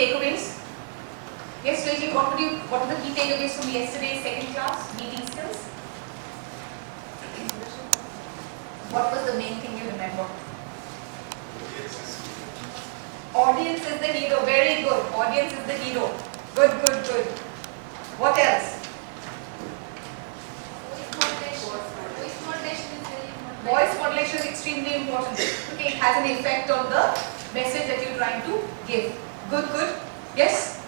takeaways? Yes, Ruchi, what were the key takeaways from yesterday's second class, meeting skills? What was the main thing you remember? Audience is the hero. Very good. Audience is the hero. Good, good, good. What else? Voice modulation is extremely important. Okay, it has an effect on the message that you're trying to give. Good, good. Yes?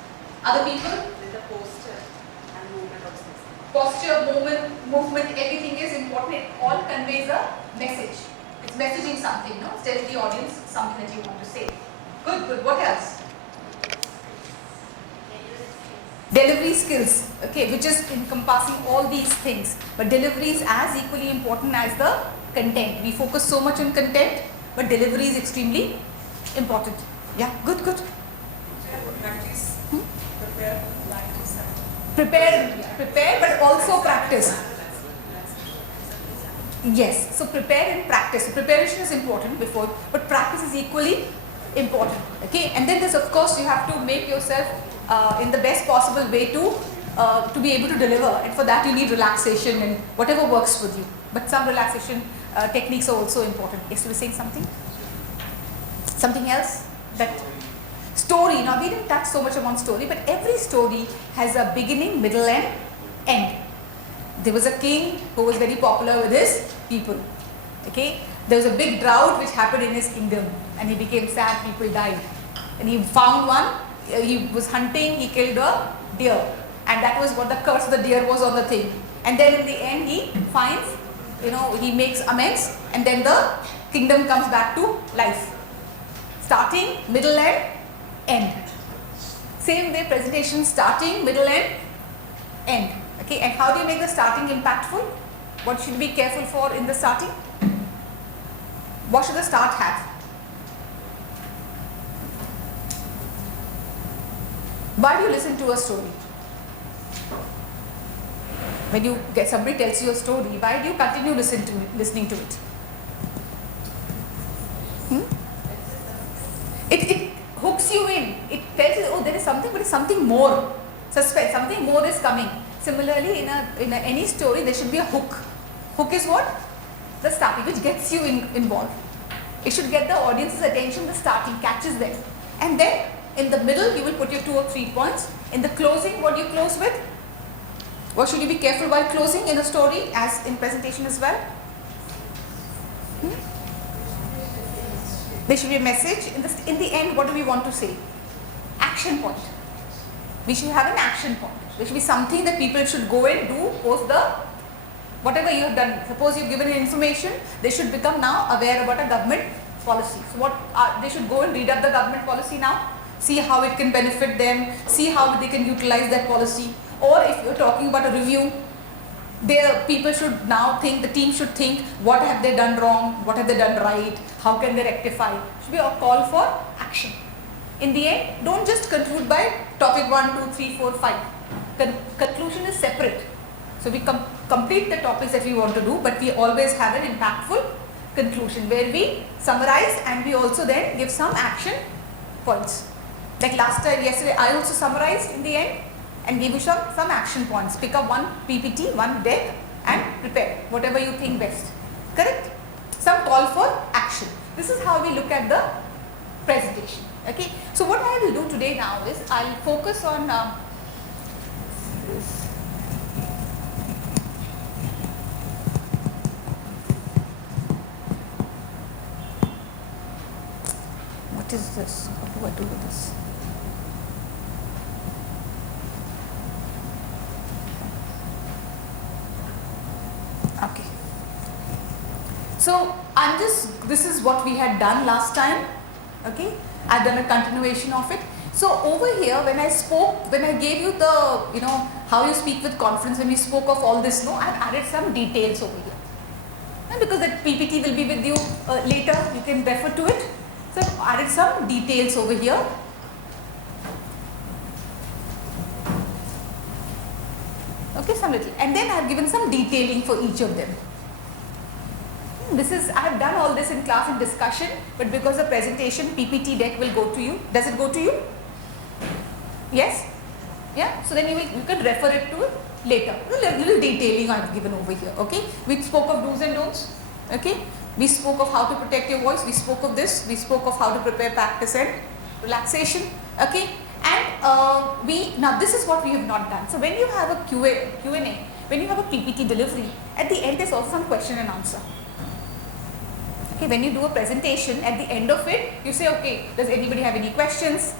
Other people? The posture and movement of space. Posture, movement, everything is important. It all conveys a message. It's messaging something, no? It's telling the audience something that you want to say. Good, good. What else? Delivery skills, okay, which is encompassing all these things. But delivery is as equally important as the content. We focus so much on content, but delivery is extremely important. Yeah, good, good. Practice. Prepare, but also practice. Yes, so prepare and practice. So preparation is important before, but practice is equally important. Okay, and then there's, of course, you have to make yourself in the best possible way to be able to deliver, and for that you need relaxation and whatever works with you. But some relaxation techniques are also important. Yes, you were saying something? Something else? That story. Now we didn't touch so much on story, but every story has a beginning, middle, and end. There was a king who was very popular with his people. Okay, there was a big drought which happened in his kingdom, and he became sad. People died, and he found one. He was hunting. He killed a deer, and that was what the curse of the deer was on the thing. And then in the end, he finds, he makes amends, and then the kingdom comes back to life. Starting, middle, and end. Same way, presentation starting, middle, and end. Okay, and how do you make the starting impactful? What should we be careful for in the starting? What should the start have? Why do you listen to a story? When you get somebody tells you a story, why do you continue listening to it? It hooks you in. It tells you, oh, there is something, but it's something more. Suspense, something more is coming. Similarly, in any story, there should be a hook. Hook is what? The starting, which gets you involved. It should get the audience's attention. The starting catches them, and then in the middle, you will put your 2 or 3 points. In the closing, what do you close with? What should you be careful while closing in a story, as in presentation as well? There should be a message. In the end, what do we want to say? Action point. We should have an action point. There should be something that people should go and do post whatever you have done. Suppose you've given information, they should become now aware about a government policy. So they should go and read up the government policy now, see how it can benefit them, see how they can utilize that policy. Or if you're talking about a review, people should now think, the team should think, what have they done wrong, what have they done right, how can they rectify. It should be a call for action. In the end, don't just conclude by topic 1, 2, 3, 4, 5. Conclusion is separate. So we complete the topics that we want to do, but we always have an impactful conclusion where we summarize and we also then give some action points. Like yesterday, I also summarized in the end and gave you some action points. Pick up one PPT, one deck and prepare whatever you think best. Correct? Some call for action. This is how we look at the presentation. Okay. So what I will do today now is I'll focus on what is this? What do I do with this? Okay. So this is what we had done last time. Okay. I've done a continuation of it. So over here, when I gave you the, how you speak with confidence, when we spoke of all this, I've added some details over here. And because that PPT will be with you later, you can refer to it. So I've added some details over here. Okay, some little. And then I've given some detailing for each of them. I have done all this in class in discussion, but because the presentation PPT deck will go to you. Does it go to you? Yes? Yeah? So then you can refer it to later. A little detailing I have given over here. Okay? We spoke of do's and don'ts. Okay? We spoke of how to protect your voice. We spoke of this. We spoke of how to prepare practice and relaxation. Okay? And now this is what we have not done. So when you have a Q&A, when you have a PPT delivery, at the end there's also some question and answer. Okay, when you do a presentation, at the end of it, you say, okay, does anybody have any questions?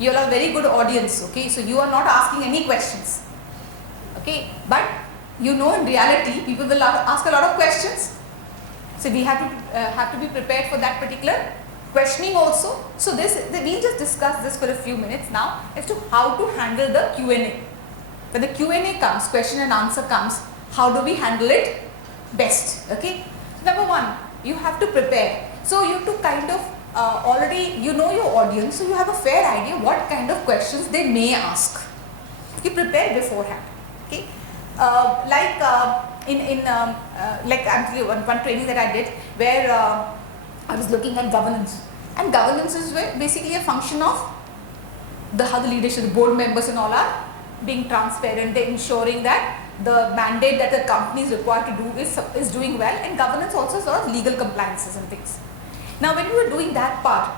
You are a very good audience, okay, so you are not asking any questions. Okay, but you know in reality, people will ask a lot of questions. So we have to be prepared for that particular questioning also. So we'll just discuss this for a few minutes now as to how to handle the Q&A. When the Q&A comes, question and answer comes, how do we handle it best? Okay. So number one, you have to prepare. So you have to kind of already, you know your audience, so you have a fair idea what kind of questions they may ask. You prepare beforehand. Okay. Like actually one training that I did where I was looking at governance, and governance is basically a function of how the leadership, the board members and all are being transparent, they're ensuring that the mandate that the company is required to do is doing well, and governance also sort of legal compliances and things. Now when we were doing that part,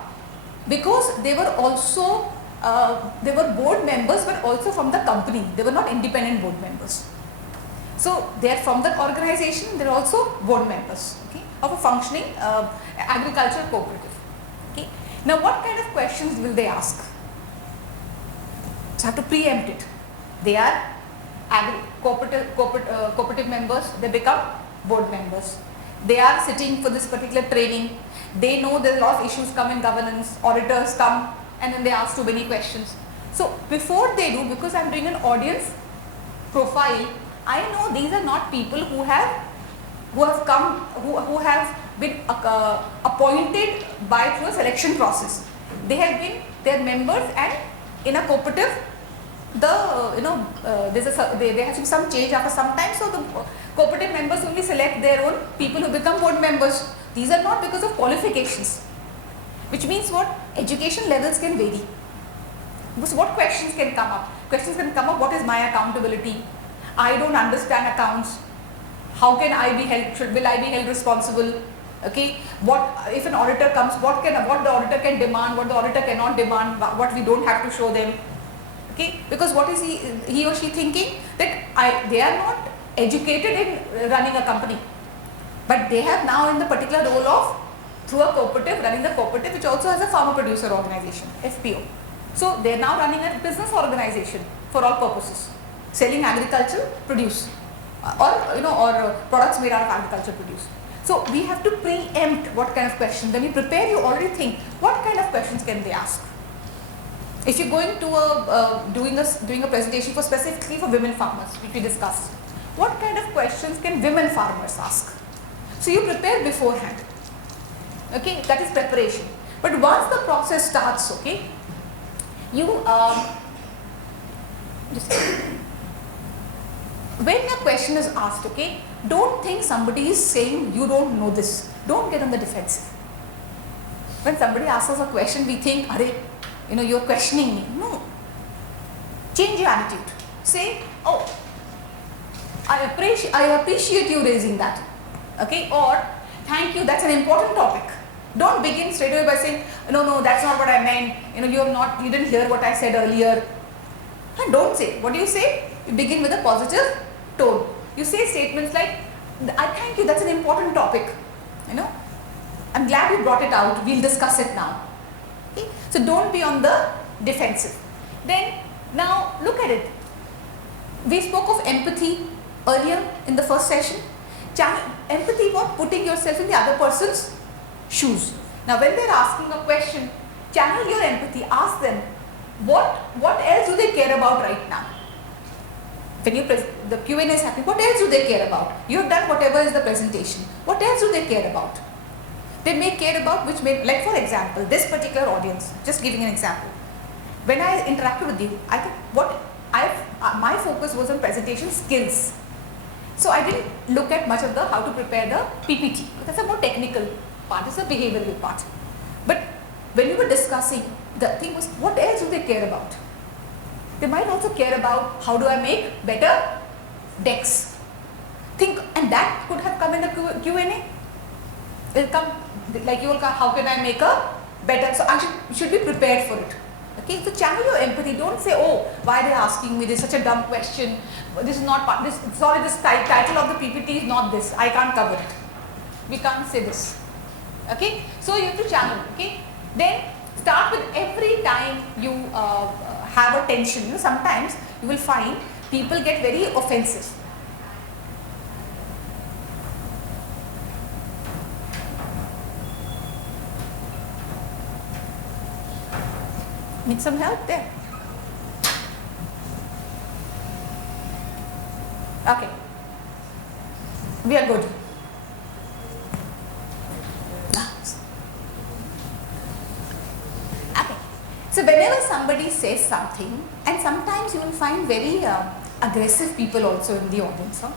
because they were also they were board members but also from the company, they were not independent board members. So they are from the organization, they are also board members, okay, of a functioning agricultural cooperative. Okay. Now what kind of questions will they ask? So I have to preempt it. They are cooperative members, they become board members. They are sitting for this particular training. They know there are a lot of issues come in governance, auditors come and then they ask too many questions. So before they do, because I am doing an audience profile, I know these are not people who have been appointed through a selection process. They are members, and in a cooperative, they have some change after some time. So the cooperative members only select their own people who become board members. These are not because of qualifications, which means what? Education levels can vary. Because what questions can come up? Questions can come up, what is my accountability? I don't understand accounts. How can I be held, will I be held responsible? Okay, what if an auditor comes, what the auditor can demand, what the auditor cannot demand, what we don't have to show them. Okay, because what is he or she thinking? That they are not educated in running a company, but they have now in the particular role of through a cooperative, running the cooperative, which also has a farmer producer organization, FPO. So they are now running a business organization for all purposes, selling agricultural produce or products made out of agricultural produce. So we have to preempt what kind of questions. When you prepare, you already think what kind of questions can they ask. If you're going to doing a presentation specifically for women farmers, which we discussed, what kind of questions can women farmers ask? So you prepare beforehand. Okay, that is preparation. But once the process starts, okay, you when a question is asked, okay, don't think somebody is saying you don't know this. Don't get on the defensive. When somebody asks us a question, we think, you're questioning me. No. Change your attitude. Say, oh, I appreciate you raising that. Okay, or thank you, that's an important topic. Don't begin straight away by saying, no, that's not what I meant. You didn't hear what I said earlier. And don't say. What do you say? You begin with a positive tone. You say statements like, I thank you, that's an important topic. I'm glad you brought it out. We'll discuss it now. Okay? So don't be on the defensive. Then now look at it. We spoke of empathy earlier in the first session. Empathy was putting yourself in the other person's shoes. Now when they're asking a question, channel your empathy. Ask them, what else do they care about right now? When the Q&A is happening, what else do they care about? You have done whatever is the presentation. What else do they care about? They may care about like for example, this particular audience, just giving an example. When I interacted with you, I think my focus was on presentation skills. So I didn't look at much of how to prepare the PPT. That's a more technical part, it's a behavioral part. But when we were discussing, the thing was, what else do they care about? They might also care about how do I make better decks. Think, and that could have come in the Q&A. Will come like you will come, how can I make a better? So I should be prepared for it. Okay, so channel your empathy. Don't say, oh, why are they asking me? This is such a dumb question. This is not part. This sorry, this title of the PPT is not this. I can't cover it. We can't say this. Okay, so you have to channel. Okay, then start with every time you have a tension. You know, sometimes you will find people get very offensive. Need some help there? Okay, we are good. Okay, so whenever somebody says something, and sometimes you will find very aggressive people also in the audience. Huh?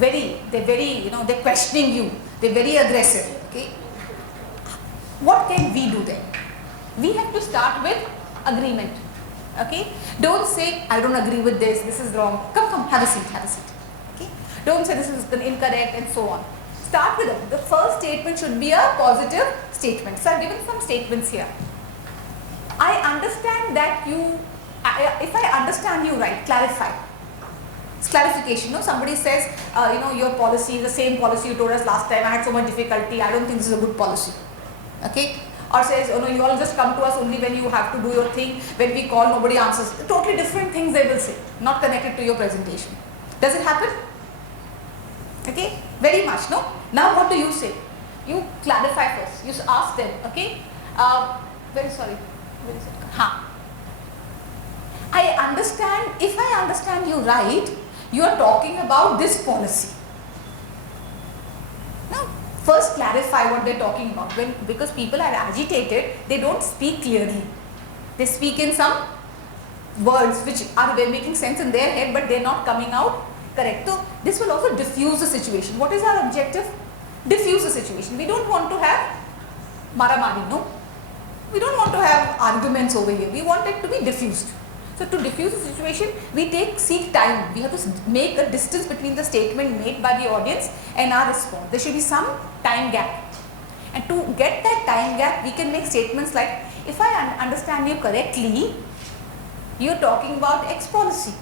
They're very, you know, they're questioning you. They're very aggressive. Okay, what can we do then? We have to start with agreement. Okay, don't say I don't agree with this. This is wrong. Come, have a seat. Okay, don't say this is incorrect and so on. Start with it. The first statement should be a positive statement. So I've given some statements here. I understand that you. If I understand you right, clarify. It's clarification. No, somebody says, you know, your policy is the same policy you told us last time. I had so much difficulty. I don't think this is a good policy. Okay. Or says, oh no, you all just come to us only when you have to do your thing. When we call, nobody answers. Totally different things they will say, not connected to your presentation. Does it happen? Okay, very much, no? Now what do you say? You clarify first. You ask them, okay? Very sorry. Where is it? I understand, if I understand you right, you are talking about this policy. Now, first clarify what they're talking about. Because people are agitated, they don't speak clearly. They speak in some words which are making sense in their head, but they're not coming out correct. So this will also diffuse the situation. What is our objective? Diffuse the situation. We don't want to have maramari, no? We don't want to have arguments over here. We want it to be diffused. So to diffuse the situation, we seek time. We have to make a distance between the statement made by the audience and our response. There should be some time gap. And to get that time gap, we can make statements like, if I understand you correctly, you're talking about X policy.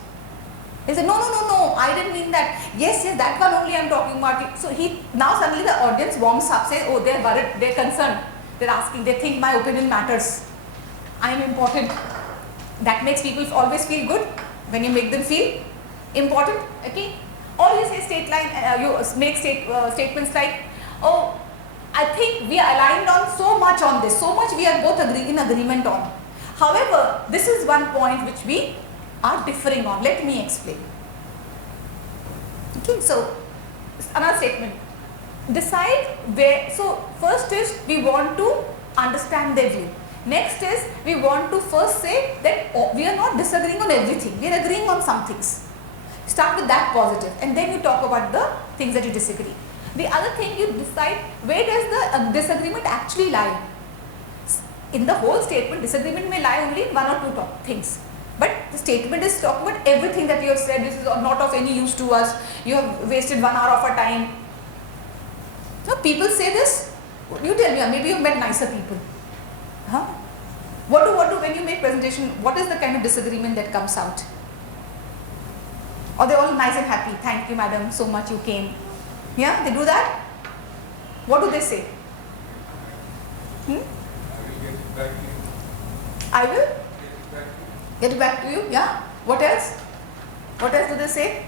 They say, no, I didn't mean that. Yes, that one only I'm talking about. So now suddenly the audience warms up, says, oh, they're worried, they're concerned. They're asking, they think my opinion matters. I'm important. That makes people always feel good when you make them feel important. Okay. Or you say you make statements like, oh, I think we are aligned on so much on this. So much we are both in agreement on. However, this is one point which we are differing on. Let me explain. Okay. So another statement. Decide where. So first is we want to understand their view. Next is we want to first say that we are not disagreeing on everything. We are agreeing on some things. Start with that positive, and then you talk about the things that you disagree. The other thing, you decide where does the disagreement actually lie. In the whole statement, disagreement may lie only in one or two things. But the statement is talking about everything that you have said. This is not of any use to us. You have wasted 1 hour of our time. So people say this. You tell me, maybe you've met nicer people. Huh? What do when you make presentation, what is the kind of disagreement that comes out? Or they're all nice and happy. Thank you, madam, so much you came. Yeah, they do that? What do they say? I will get it back to you. Yeah. What else? What else do they say?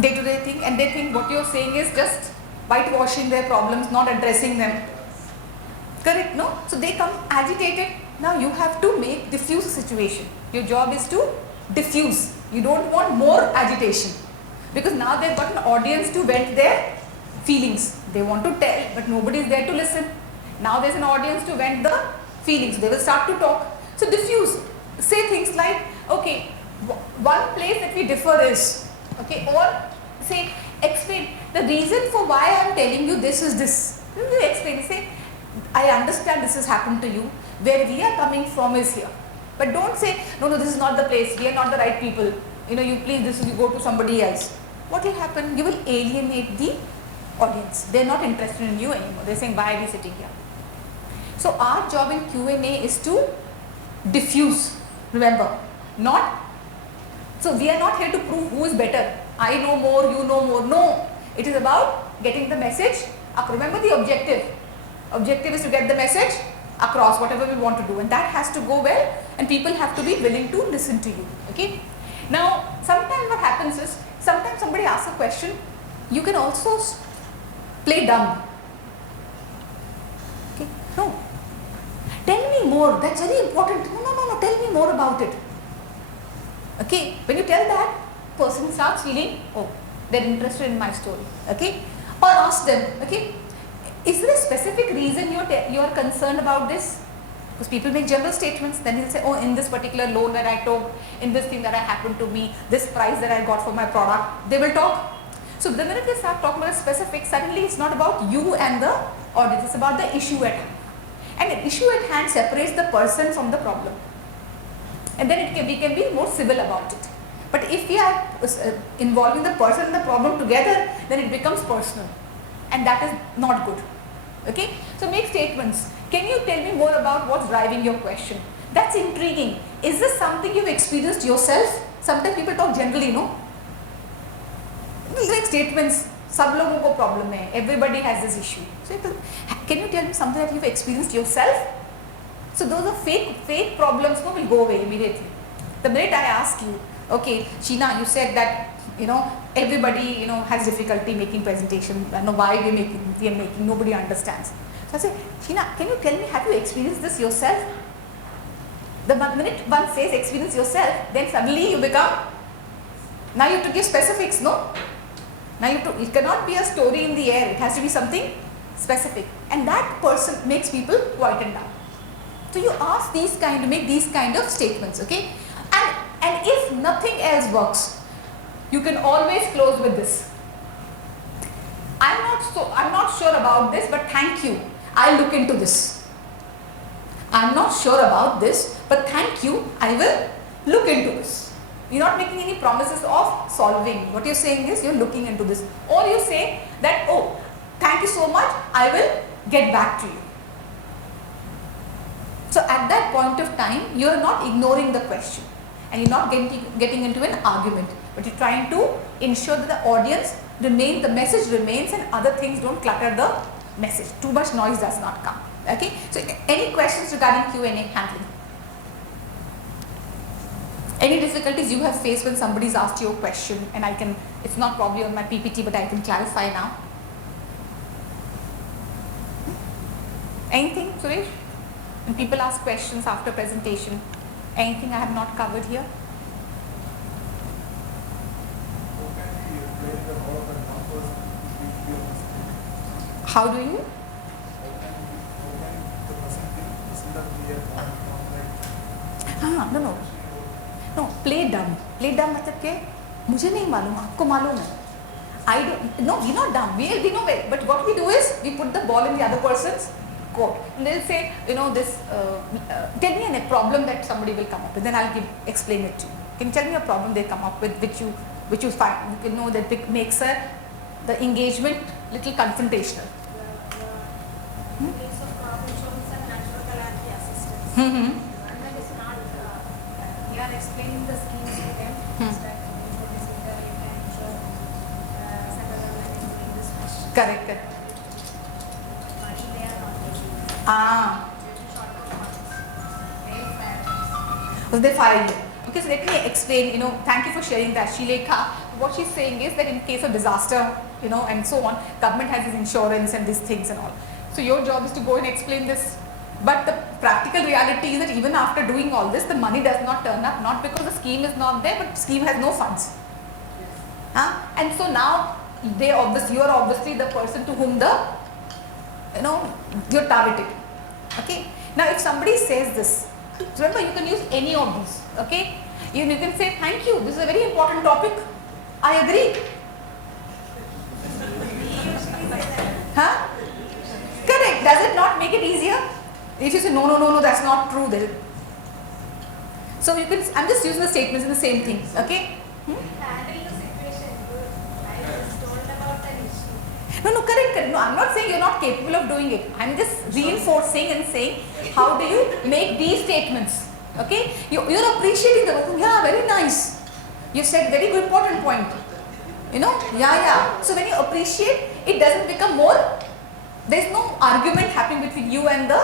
Day-to-day thing, and they think what you're saying is just whitewashing their problems, not addressing them. Correct, no? So they come agitated. Now you have to diffuse the situation. Your job is to diffuse. You don't want more agitation, because now they've got an audience to vent their feelings. They want to tell, but nobody is there to listen. Now there's an audience to vent the feelings. They will start to talk. So diffuse. Say things like, okay, one place that we differ is, okay, or say, explain the reason for why I am telling you this is this. You explain, say, I understand this has happened to you. Where we are coming from is here. But don't say, no, this is not the place. We are not the right people. You please, you go to somebody else. What will happen? You will alienate the audience. They are not interested in you anymore. They are saying, why are we sitting here? So our job in Q&A is to diffuse. Remember, not. So we are not here to prove who is better. I know more, you know more. No. It is about getting the message up. Remember the objective. Objective is to get the message across, whatever we want to do, and that has to go well, and people have to be willing to listen to you. Okay. Now, sometimes what happens is, sometimes somebody asks a question, you can also play dumb. Okay. No. Tell me more. That's very important. No. Tell me more about it. Okay. When you tell that, person starts feeling, oh, they're interested in my story. Okay. Or ask them. Okay. Is there a specific reason you are concerned about this? Because people make general statements, then he'll say, oh, in this particular loan that I took, in this thing that happened to me, this price that I got for my product, they will talk. So the minute they start talking about a specific, suddenly it's not about you and the audience, it's about the issue at hand. And the issue at hand separates the person from the problem. And then we can be more civil about it. But if we are involving the person and the problem together, then it becomes personal. And that is not good. Okay, so make statements. Can you tell me more about what's driving your question? That's intriguing. Is this something you've experienced yourself? Sometimes people talk generally, no? Like statements, sab logon ko problem hai, everybody has this issue. So can you tell me something that you've experienced yourself? So those are fake problems will go away immediately. The minute I ask you, okay, Sheena, you said that everybody has difficulty making presentation. Why we are making, nobody understands. So I say, Sheena, can you tell me, have you experienced this yourself? The minute one says experience yourself, then suddenly you become, now you have to give specifics, no? Now it cannot be a story in the air, it has to be something specific. And that person makes people quieten down. So you ask make these kind of statements, okay? And if nothing else works, you can always close with this. I'm not sure about this, but thank you. I'll look into this. I'm not sure about this, but thank you. I will look into this. You're not making any promises of solving. What you're saying is you're looking into this. Or you say that, oh, thank you so much. I will get back to you. So at that point of time, you're not ignoring the question. And you're not getting into an argument. But you're trying to ensure that the audience the message remains and other things don't clutter the message. Too much noise does not come. Okay. So any questions regarding Q&A handling? Any difficulties you have faced when somebody's asked you a question, and it's not probably on my PPT, but I can clarify now. Anything, Suresh? When people ask questions after presentation, anything I have not covered here? How do you? No, play dumb. Play dumb मतलब क्या? मुझे नहीं मालूम, आपको मालूम है. I don't. No, we're not dumb. We know it. But what we do is we put the ball in the other person's court. And they'll say, this. Tell me a problem that somebody will come up with. Then I'll explain it to you. Can you tell me a problem they come up with, which you find that it makes the engagement little confrontational. The case of crop insurance and natural calamity assistance. Mm-hmm. And that is not, we are explaining the schemes to them. It's like introducing the insure, central government is doing this much. Correct. Money they are not taking. Due to short of funds. They fire. So they fire you. Okay, so let me explain, thank you for sharing that, Shilekha. What she's saying is that in case of disaster, and so on, government has this insurance and these things and all. So your job is to go and explain this. But the practical reality is that even after doing all this, the money does not turn up, not because the scheme is not there, but the scheme has no funds. And so now you are obviously the person to whom you're targeted. Okay. Now if somebody says this, remember you can use any of these. Okay. You can say, thank you, this is a very important topic. I agree. Correct. does it not make it easier? If you say no, that's not true, then so you can. I'm just using the statements in the same thing. Okay. Handle the situation good. I was told about an issue. No, correct. No, I'm not saying you're not capable of doing it. I'm just reinforcing and saying how do you make these statements. Okay. You're appreciating the work. Yeah, very nice. You said very good important point. You know. Yeah. So when you appreciate, it doesn't become more. There's no argument happening between you and the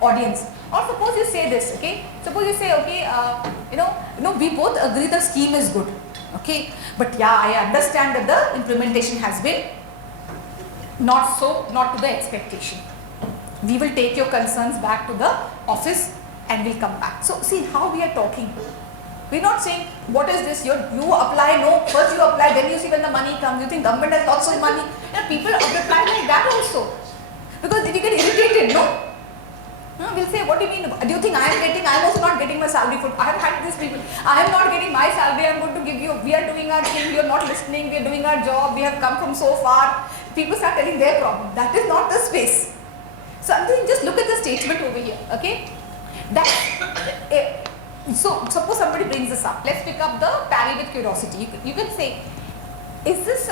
audience. Or suppose you say this, okay? Suppose you say, okay, we both agree the scheme is good, okay? But yeah, I understand that the implementation has been not to the expectation. We will take your concerns back to the office and we'll come back. So see how we are talking. We're not saying, what is this? You apply, no, first you apply, then you see when the money comes. You think government has lots of money. People apply like that also. Because if you get irritated, no? We'll say, what do you mean? Do you think I'm also not getting my salary for, I have had these people, I am not getting my salary, I'm going to give you, we are doing our thing, you're not listening, we are doing our job, we have come from so far. People start telling their problem. That is not the space. So I'm saying, just look at the statement over here, okay? So suppose somebody brings this up. Let's pick up the parry with curiosity. You can say, is this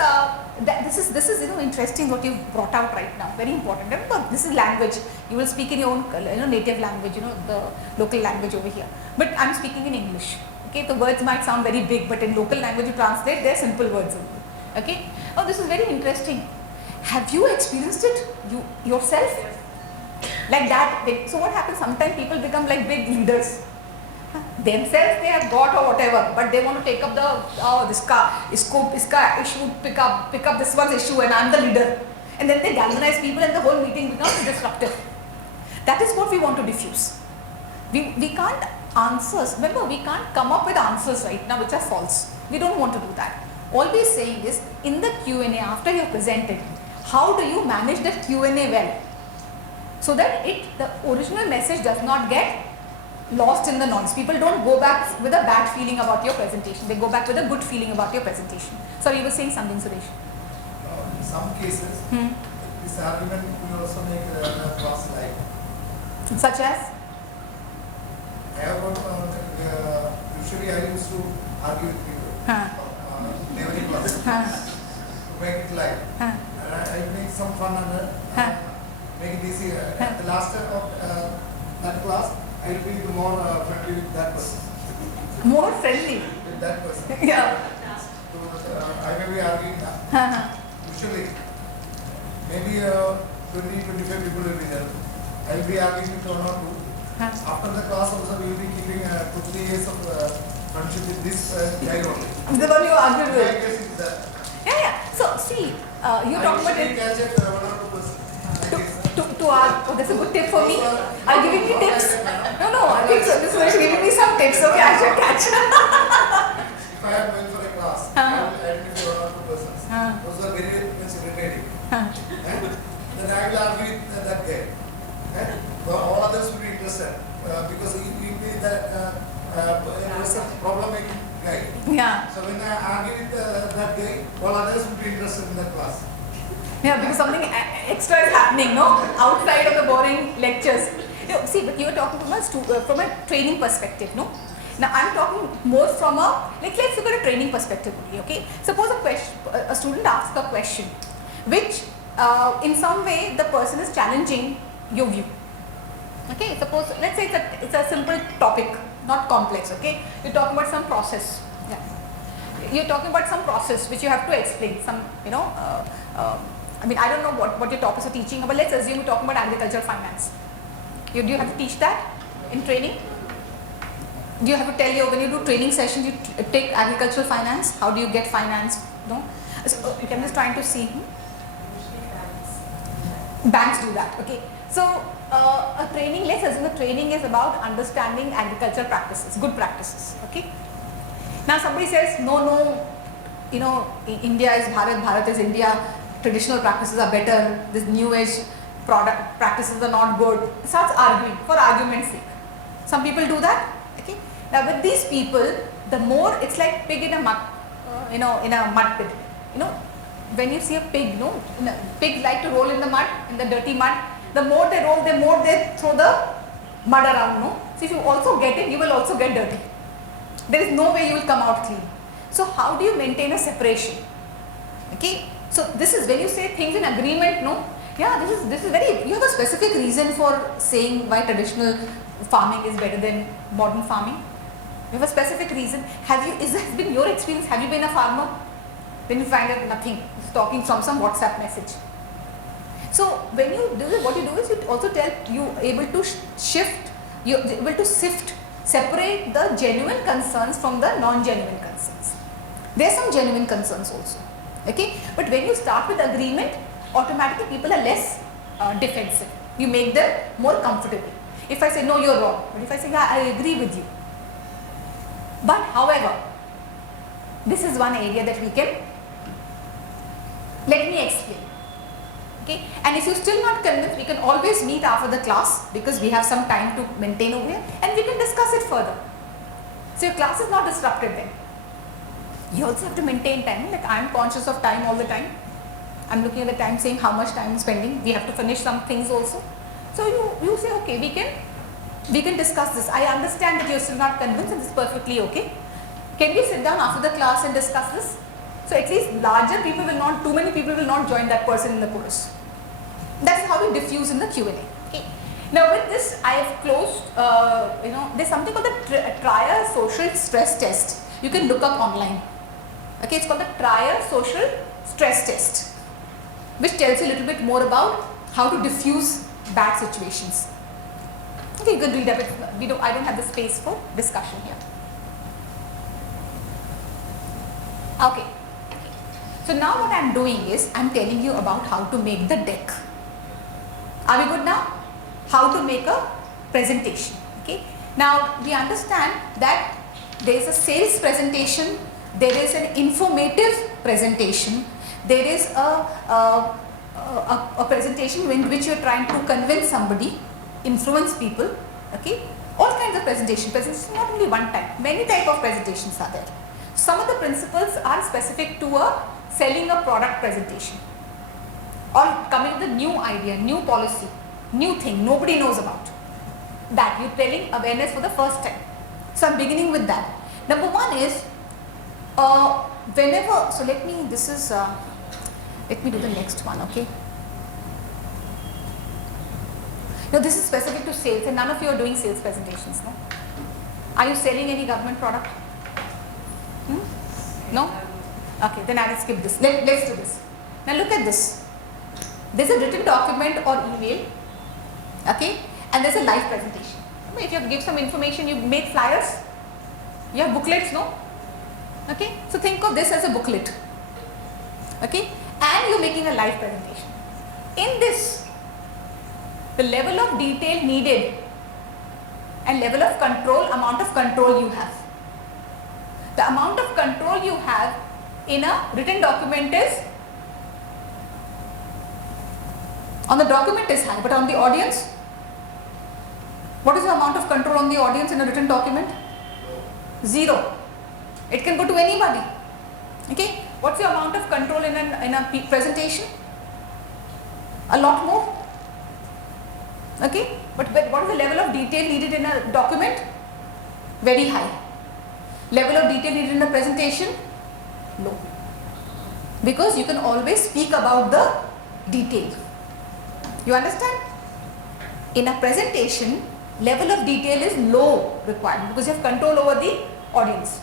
this is interesting what you've brought out right now, very important. Remember, this is language. You will speak in your own native language, the local language over here. But I'm speaking in English. Okay, the words might sound very big, but in local language you translate, they're simple words only. Okay. Oh, this is very interesting. Have you experienced it yourself? Like that. So what happens? Sometimes people become like big leaders. Themselves they have got or whatever, but they want to take up this issue, pick up this one's issue, and I'm the leader. And then they galvanize people, and the whole meeting becomes disruptive. That is what we want to diffuse. We can't answers. Remember, we can't come up with answers right now which are false. We don't want to do that. All we're saying is, in the Q&A after you have presented, how do you manage the Q&A well, so that the original message does not get lost in the noise. People don't go back with a bad feeling about your presentation. They go back with a good feeling about your presentation. So you were saying something, Suresh. In some cases, this argument will also make the class live. Such as? I have usually I used to argue with people. Every class. To make it live. And I make some fun and make it easy. At the last time of that class, I will be more friendly with that person. More friendly? With that person. Yeah. So I may be arguing now. Usually, maybe 20-25 people will be there. I will be arguing with one or two. After the class also we will be keeping 2-3 years of friendship with this guy only. The one you argued with? I guess it's that. Yeah. So see, you're talking about it. Catch it, one or two person. That's a good tip for me. Are you giving me tips? No, I think so. This is giving me some tips. Okay, I should catch. If I am going for a class, I will identify one or two persons. Those are very much irritating. Then I will argue with that guy. All others will be interested because he will be the problem-making guy. Yeah. So when I argue with that guy, all others will be interested in that class. Yeah, because something extra is happening, no? Outside of the boring lectures. See, but you were talking from a training perspective, no? Now I'm talking more from let's look at a training perspective only, okay? Suppose a student asks a question, which in some way the person is challenging your view. Okay, suppose, let's say it's a simple topic, not complex, okay? You're talking about some process. Yeah. You're talking about some process which you have to explain, some, I don't know what your topics are teaching, but let's assume you're talking about agricultural finance. Do you have to teach that in training? Do you have to tell when you do training sessions, you take agricultural finance? How do you get finance? No? So, I'm just trying to see. Banks do that, okay. So, a training, let's assume the training is about understanding agricultural practices, good practices, okay. Now somebody says, no, India is Bharat, Bharat is India, traditional practices are better, this new age product practices are not good. Starts arguing for argument's sake. Some people do that, okay. Now with these people, the more it's like pig in a mud, in a mud pit. When you see a pig, pigs like to roll in the mud, in the dirty mud, The more they roll, the more they throw the mud around, no? So if you also get it, you will also get dirty. There is no way you will come out clean. So how do you maintain a separation? Okay, so this is when you say things in agreement, no? Yeah, this is very, you have a specific reason for saying why traditional farming is better than modern farming. You have a specific reason. Has this been your experience? Have you been a farmer? Then you find out nothing. It's talking from some WhatsApp message. So when you do it, what you do is you also you able to shift, you're able to separate the genuine concerns from the non-genuine concerns. There are some genuine concerns also. Okay, but when you start with agreement, automatically people are less defensive. You make them more comfortable. If I say no, you're wrong, but if I say yeah, I agree with you. But however, this is one area that we can, let me explain. Okay, and if you're still not convinced, we can always meet after the class because we have some time to maintain over here and we can discuss it further. So your class is not disrupted then. You also have to maintain time, like I am conscious of time all the time. I am looking at the time saying how much time I am spending, we have to finish some things also. So you say okay, we can discuss this. I understand that you are still not convinced and this is perfectly okay. Can we sit down after the class and discuss this? So at least larger people will not, too many people will not join that person in the chorus. That's how we diffuse in the Q&A. Okay. Now with this I have closed, there's something called the Trier Social Stress Test. You can look up online. Okay, it's called the Trier Social Stress Test, which tells you a little bit more about how to diffuse bad situations. Okay, you can read a bit. I don't have the space for discussion here. Okay. So now what I am doing is I am telling you about how to make the deck. Are we good now? How to make a presentation. Okay. Now we understand that there is a sales presentation, there is an informative presentation, there is a presentation in which you are trying to convince somebody, influence people. Okay. All kinds of presentations, not only one type, many type of presentations are there. Some of the principles are specific to a selling a product presentation or coming with a new idea, new policy, new thing nobody knows about. That you're telling awareness for the first time. So I'm beginning with that. Number one is let me do the next one, okay. Now this is specific to sales and none of you are doing sales presentations, no? Are you selling any government product? No? Okay, then I will skip this. Let's do this. Now look at this. There's a written document or email, okay, and there's a live presentation. If you have to give some information, you make flyers, you have booklets, no? Okay, so think of this as a booklet, okay, and you're making a live presentation. In this, the level of detail needed and level of control, amount of control you have. The amount of control you have in a written document is, on the document is high, but on the audience, what is the amount of control on the audience in a written document? 0. It can go to anybody. Okay, what's the amount of control in a presentation? A lot more. Okay, but what is the level of detail needed in a document? Very high. Level of detail needed in a presentation? Low. Because you can always speak about the detail. You understand? In a presentation, level of detail is low requirement because you have control over the audience.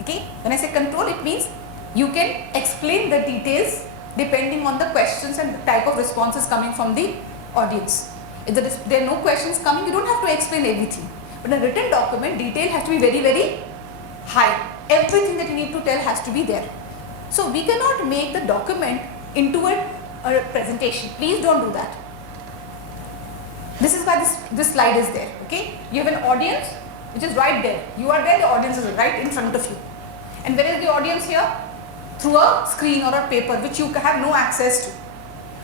Okay? When I say control, it means you can explain the details depending on the questions and the type of responses coming from the audience. If there are no questions coming, you don't have to explain everything. But in a written document, detail has to be very, very high. Everything that you need to tell has to be there. So we cannot make the document into a presentation. Please don't do that. This is why this slide is there. Okay, you have an audience which is right there. You are there, the audience is right in front of you. And where is the audience here? Through a screen or a paper which you have no access to.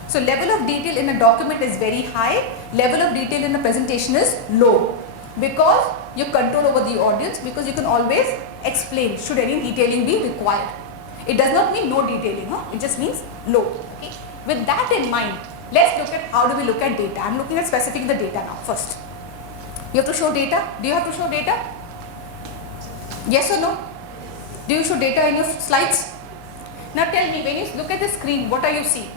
So level of detail in a document is very high, level of detail in a presentation is low because you control over the audience, because you can always explain should any detailing be required. It does not mean no detailing, it just means low. Okay? With that in mind, Let's look at how do we look at data. I'm looking at specifically the data now first. You have to show data. Do you have to show data? Yes or no? Do you show data in your slides? Now tell me, when you look at the screen, what are you seeing?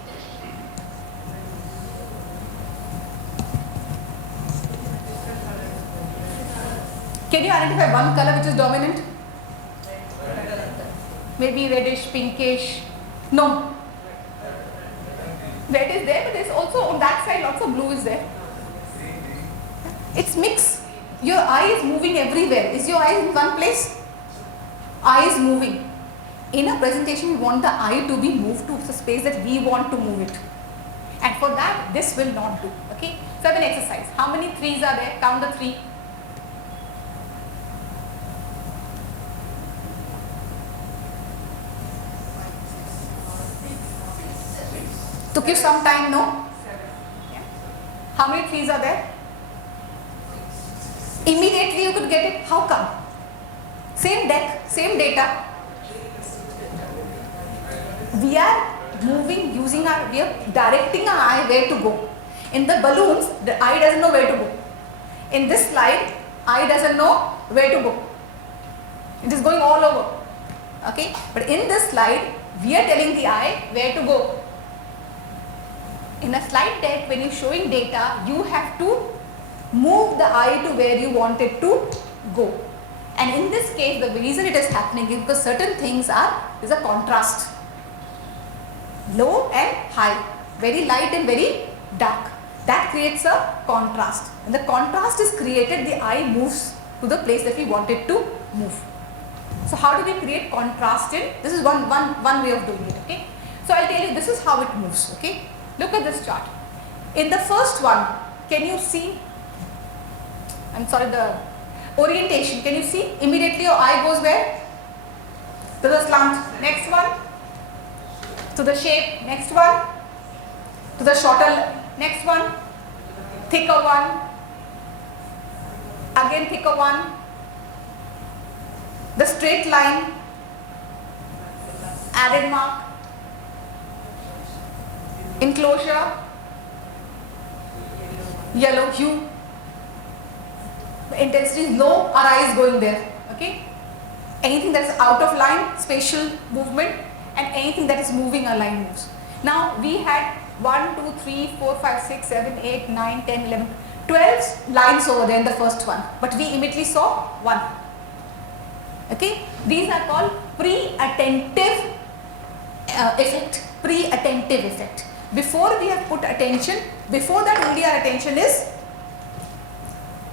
Can you identify one color which is dominant? Maybe reddish, pinkish. No. Red is there, but there's also on that side lots of blue is there. It's mixed. Your eye is moving everywhere. Is your eye in one place? Eye is moving. In a presentation, we want the eye to be moved to the space that we want to move it. And for that, this will not do. Okay. So I have an exercise. How many threes are there? Count the three. Took you some time, no? Yeah. How many threes are there? Immediately you could get it. How come? Same deck, same data. We are moving using we are directing our eye where to go. In the balloons, the eye doesn't know where to go. In this slide, eye doesn't know where to go. It is going all over. Okay? But in this slide, we are telling the eye where to go. In a slide deck, when you're showing data, you have to move the eye to where you want it to go. And in this case, the reason it is happening is because certain things is a contrast. Low and high, very light and very dark. That creates a contrast. And the contrast is created, the eye moves to the place that we want it to move. So how do we create contrast in? This is one way of doing it. Okay. So I'll tell you, this is how it moves. Okay. Look at this chart. In the first one, can you see? I'm sorry, the orientation. Can you see? Immediately your eye goes where? To the slant. Next one. To the shape. Next one. To the shorter. Next one. Thicker one. Again thicker one. The straight line. Added mark. Enclosure. Yellow hue. The intensity is low, our eye is going there. Okay. Anything that is out of line, spatial movement, and anything that is moving, a line moves. Now we had 1, 2, 3, 4, 5, 6, 7, 8, 9, 10, 11, 12 lines over there in the first one, but we immediately saw one. Okay. These are called pre-attentive effect. Pre-attentive effect. Before we have put attention, before that only our attention is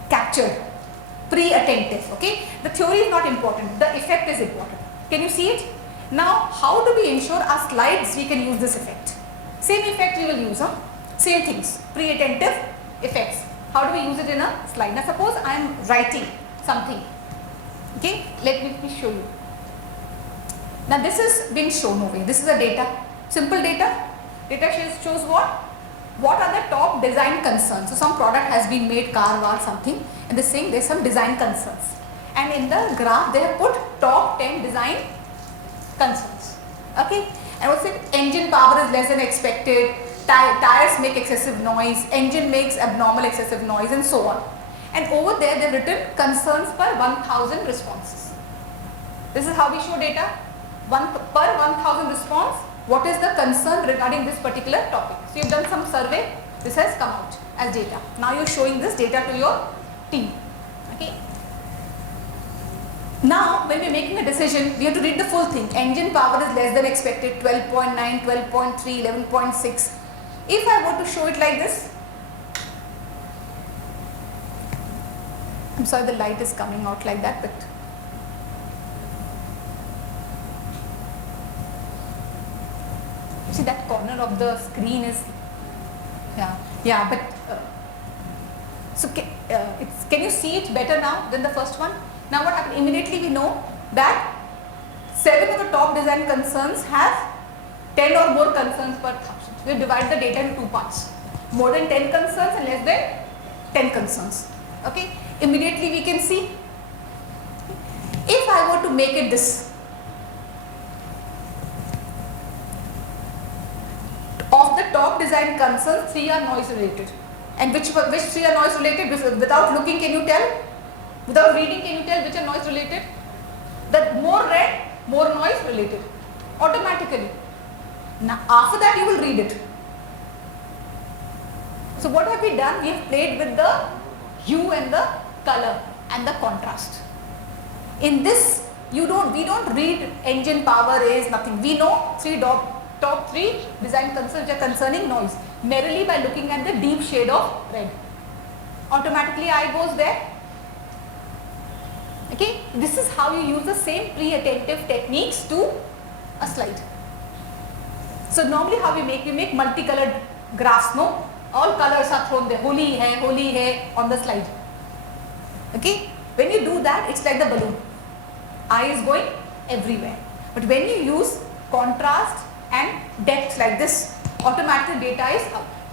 captured. Pre-attentive. Okay. The theory is not important. The effect is important. Can you see it? Now, how do we ensure our slides we can use this effect? Same effect we will use. Same things. Pre-attentive effects. How do we use it in a slide? Now, suppose I am writing something. Okay. Let me show you. Now, this is being shown over here. This is a data. Simple data. Data shows what? What are the top design concerns? So some product has been made, car or something, and they're saying there's some design concerns. And in the graph, they have put top 10 design concerns. Okay. And what's it? Engine power is less than expected. Tires make excessive noise. Engine makes abnormal excessive noise, and so on. And over there, they've written concerns per 1,000 responses. This is how we show data. Per 1,000 response. What is the concern regarding this particular topic? So you've done some survey, this has come out as data. Now you're showing this data to your team. Okay. Now when we're making a decision, we have to read the full thing. Engine power is less than expected, 12.9, 12.3, 11.6. If I were to show it like this, I'm sorry the light is coming out like that, but see that corner of the screen is, but so can you see it better now than the first one? Now what happened? Immediately we know that 7 of the top design concerns have 10 or more concerns per 1,000. We divide the data into two parts. More than 10 concerns and less than 10 concerns. Okay. Immediately we can see. If I were to make it this, of the top design concerns, 3 are noise related. And which 3 are noise related? Without looking, can you tell? Without reading, can you tell which are noise related? The more read, more noise related. Automatically. Now, after that you will read it. So what have we done? We have played with the hue and the color and the contrast. In this, we don't read engine power is nothing. We know top 3 design concerns which are concerning noise merely by looking at the deep shade of red. Automatically eye goes there. Okay, this is how you use the same pre-attentive techniques to a slide. So normally how we make multicolored graphs, no? All colors are thrown there, holi hai on the slide. Okay, when you do that, it's like the balloon. Eye is going everywhere. But when you use contrast and depth like this, automatic data is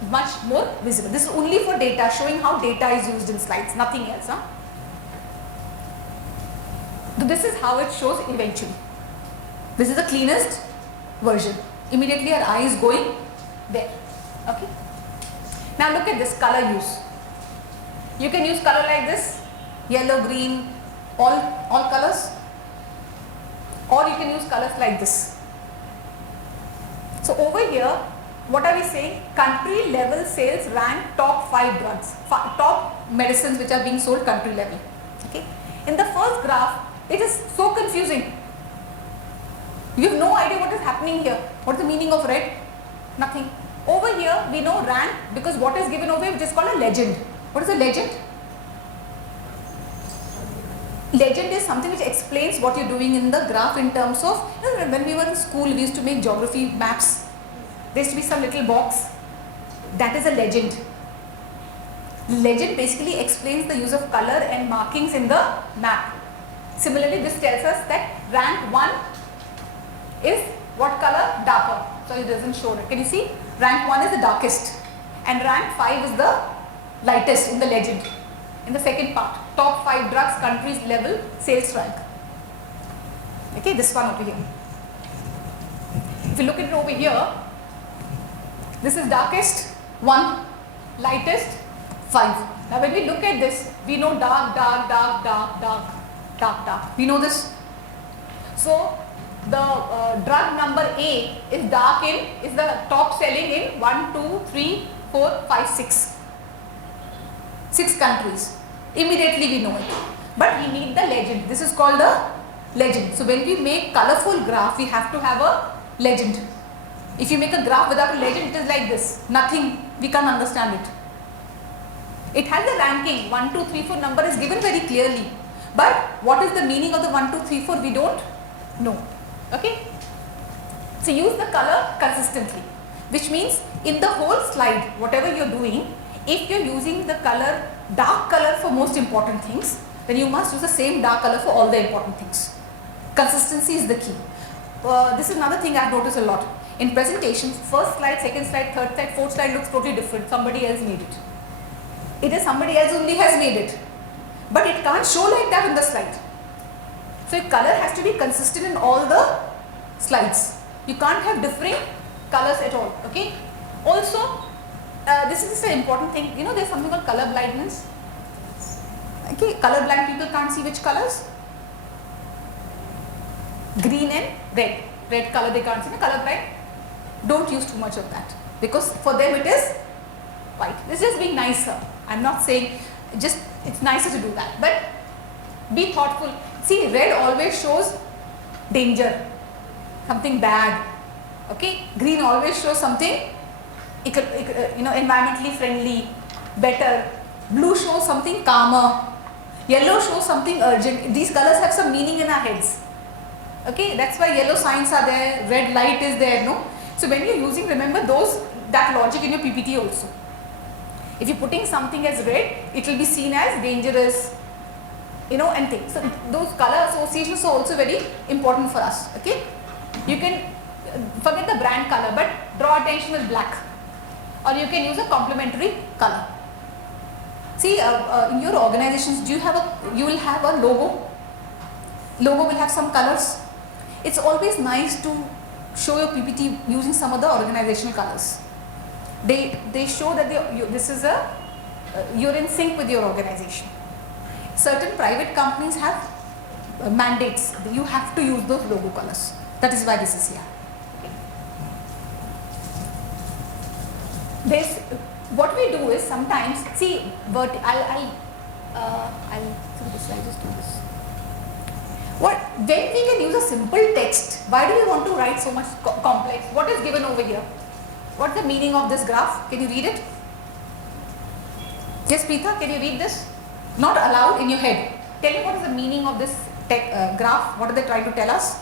much more visible. This is only for data, showing how data is used in slides, nothing else. Huh? So this is how it shows eventually. This is the cleanest version. Immediately our eye is going there. Okay. Now look at this color use. You can use color like this, yellow, green, all colors, or you can use colors like this. So over here, what are we saying? Country level sales rank top 5 drugs, top medicines which are being sold country level. Okay. In the first graph, it is so confusing. You have no idea what is happening here. What is the meaning of red? Nothing. Over here, we know rank because what is given over which is called a legend. What is a legend? Legend is something which explains what you are doing in the graph in terms of, when we were in school, we used to make geography maps. There used to be some little box. That is a legend. Legend basically explains the use of color and markings in the map. Similarly, this tells us that rank 1 is what color? Darker. So it doesn't show it. Can you see? Rank 1 is the darkest and rank 5 is the lightest in the legend. In the second part, top 5 drugs, countries level, sales rank. Okay, this one over here. If you look at it over here, this is darkest 1, lightest 5. Now when we look at this, we know dark, dark, dark, dark, dark, dark, dark. We know this. So the drug number A is dark is the top selling in 1, 2, 3, 4, 5, 6. 6 countries. Immediately we know it. But we need the legend. This is called a legend. So when we make colorful graph, we have to have a legend. If you make a graph without a legend, it is like this. Nothing. We can't understand it. It has the ranking. 1, 2, 3, 4 number is given very clearly. But what is the meaning of the 1, 2, 3, 4? We don't know. Okay. So use the color consistently. Which means in the whole slide, whatever you are doing, if you are using the color, dark color for most important things, then you must use the same dark color for all the important things. Consistency is the key. This is another thing I have noticed a lot. In presentations, first slide, second slide, third slide, fourth slide looks totally different. Somebody else made it. It is somebody else only has made it. But it can't show like that in the slide. So color has to be consistent in all the slides. You can't have differing colors at all. Okay. Also, this is an important thing. You know, there's something called color blindness. Okay, color blind people can't see which colors? Green and red. Red color they can't see. Color blind. Don't use too much of that because for them it is white. This is just being nicer. I'm not saying just it's nicer to do that, but be thoughtful. See, red always shows danger, something bad. Okay, green always shows something environmentally friendly, better. Blue shows something calmer. Yellow shows something urgent. These colors have some meaning in our heads. Okay, that's why yellow signs are there, red light is there, no? So when you're using, remember that logic in your PPT also. If you're putting something as red, it will be seen as dangerous, and things. So those color associations are also very important for us. Okay, you can forget the brand color, but draw attention with black, or you can use a complementary color. See, in your organizations, you will have a logo. Logo will have some colors. It's always nice to show your PPT using some of the organizational colors. They show that this is you're in sync with your organization. Certain private companies have mandates. You have to use those logo colors. That is why this is here. Okay. What we do is sometimes see. But I'll do this. I'll just do this. When we can use a simple text, why do we want to write so much complex? What is given over here? What's the meaning of this graph? Can you read it? Yes, Preetha, can you read this? Not aloud, in your head. Tell me what is the meaning of this graph. What are they trying to tell us?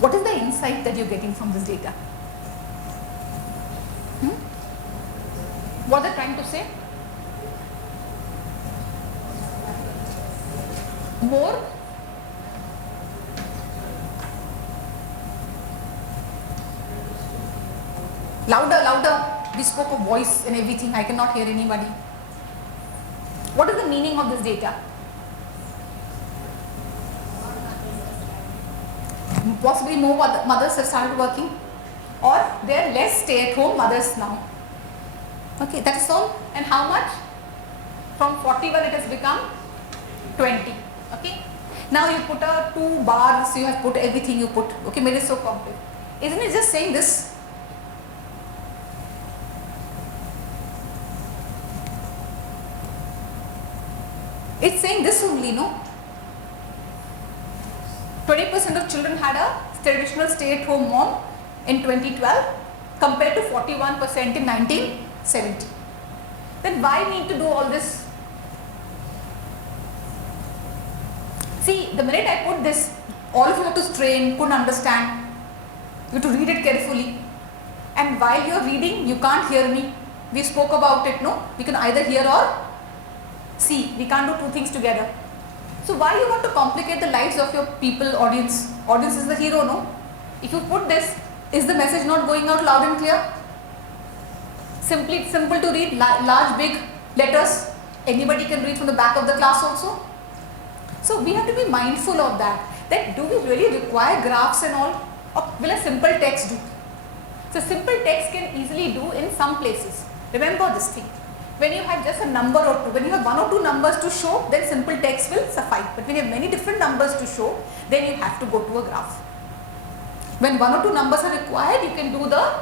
What is the insight that you're getting from this data? What are they trying to say? More louder. We spoke of voice and everything. I cannot hear anybody. What is the meaning of this data? Possibly more mothers have started working, or there are less stay-at-home mothers now. Okay, that is all. And how much? From 41 it has become 20. Okay. Now you put 2 bars, you have put everything you put. Okay, made it so complex. Isn't it just saying this? It's saying this only, no? 20% of children had a traditional stay-at-home mom in 2012 compared to 41% in 1970. Then why need to do all this? See, the minute I put this, all of you have to strain, couldn't understand. You have to read it carefully. And while you are reading, you can't hear me. We spoke about it, no? We can either hear or see. We can't do two things together. So why you want to complicate the lives of your people, audience? Audience is the hero, no? If you put this, is the message not going out loud and clear? Simple to read, large, big letters. Anybody can read from the back of the class also. So we have to be mindful of that. That do we really require graphs and all? Or will a simple text do? So simple text can easily do in some places. Remember this thing. When you have just a number or two, when you have 1 or 2 numbers to show, then simple text will suffice. But when you have many different numbers to show, then you have to go to a graph. When 1 or 2 numbers are required, you can do the,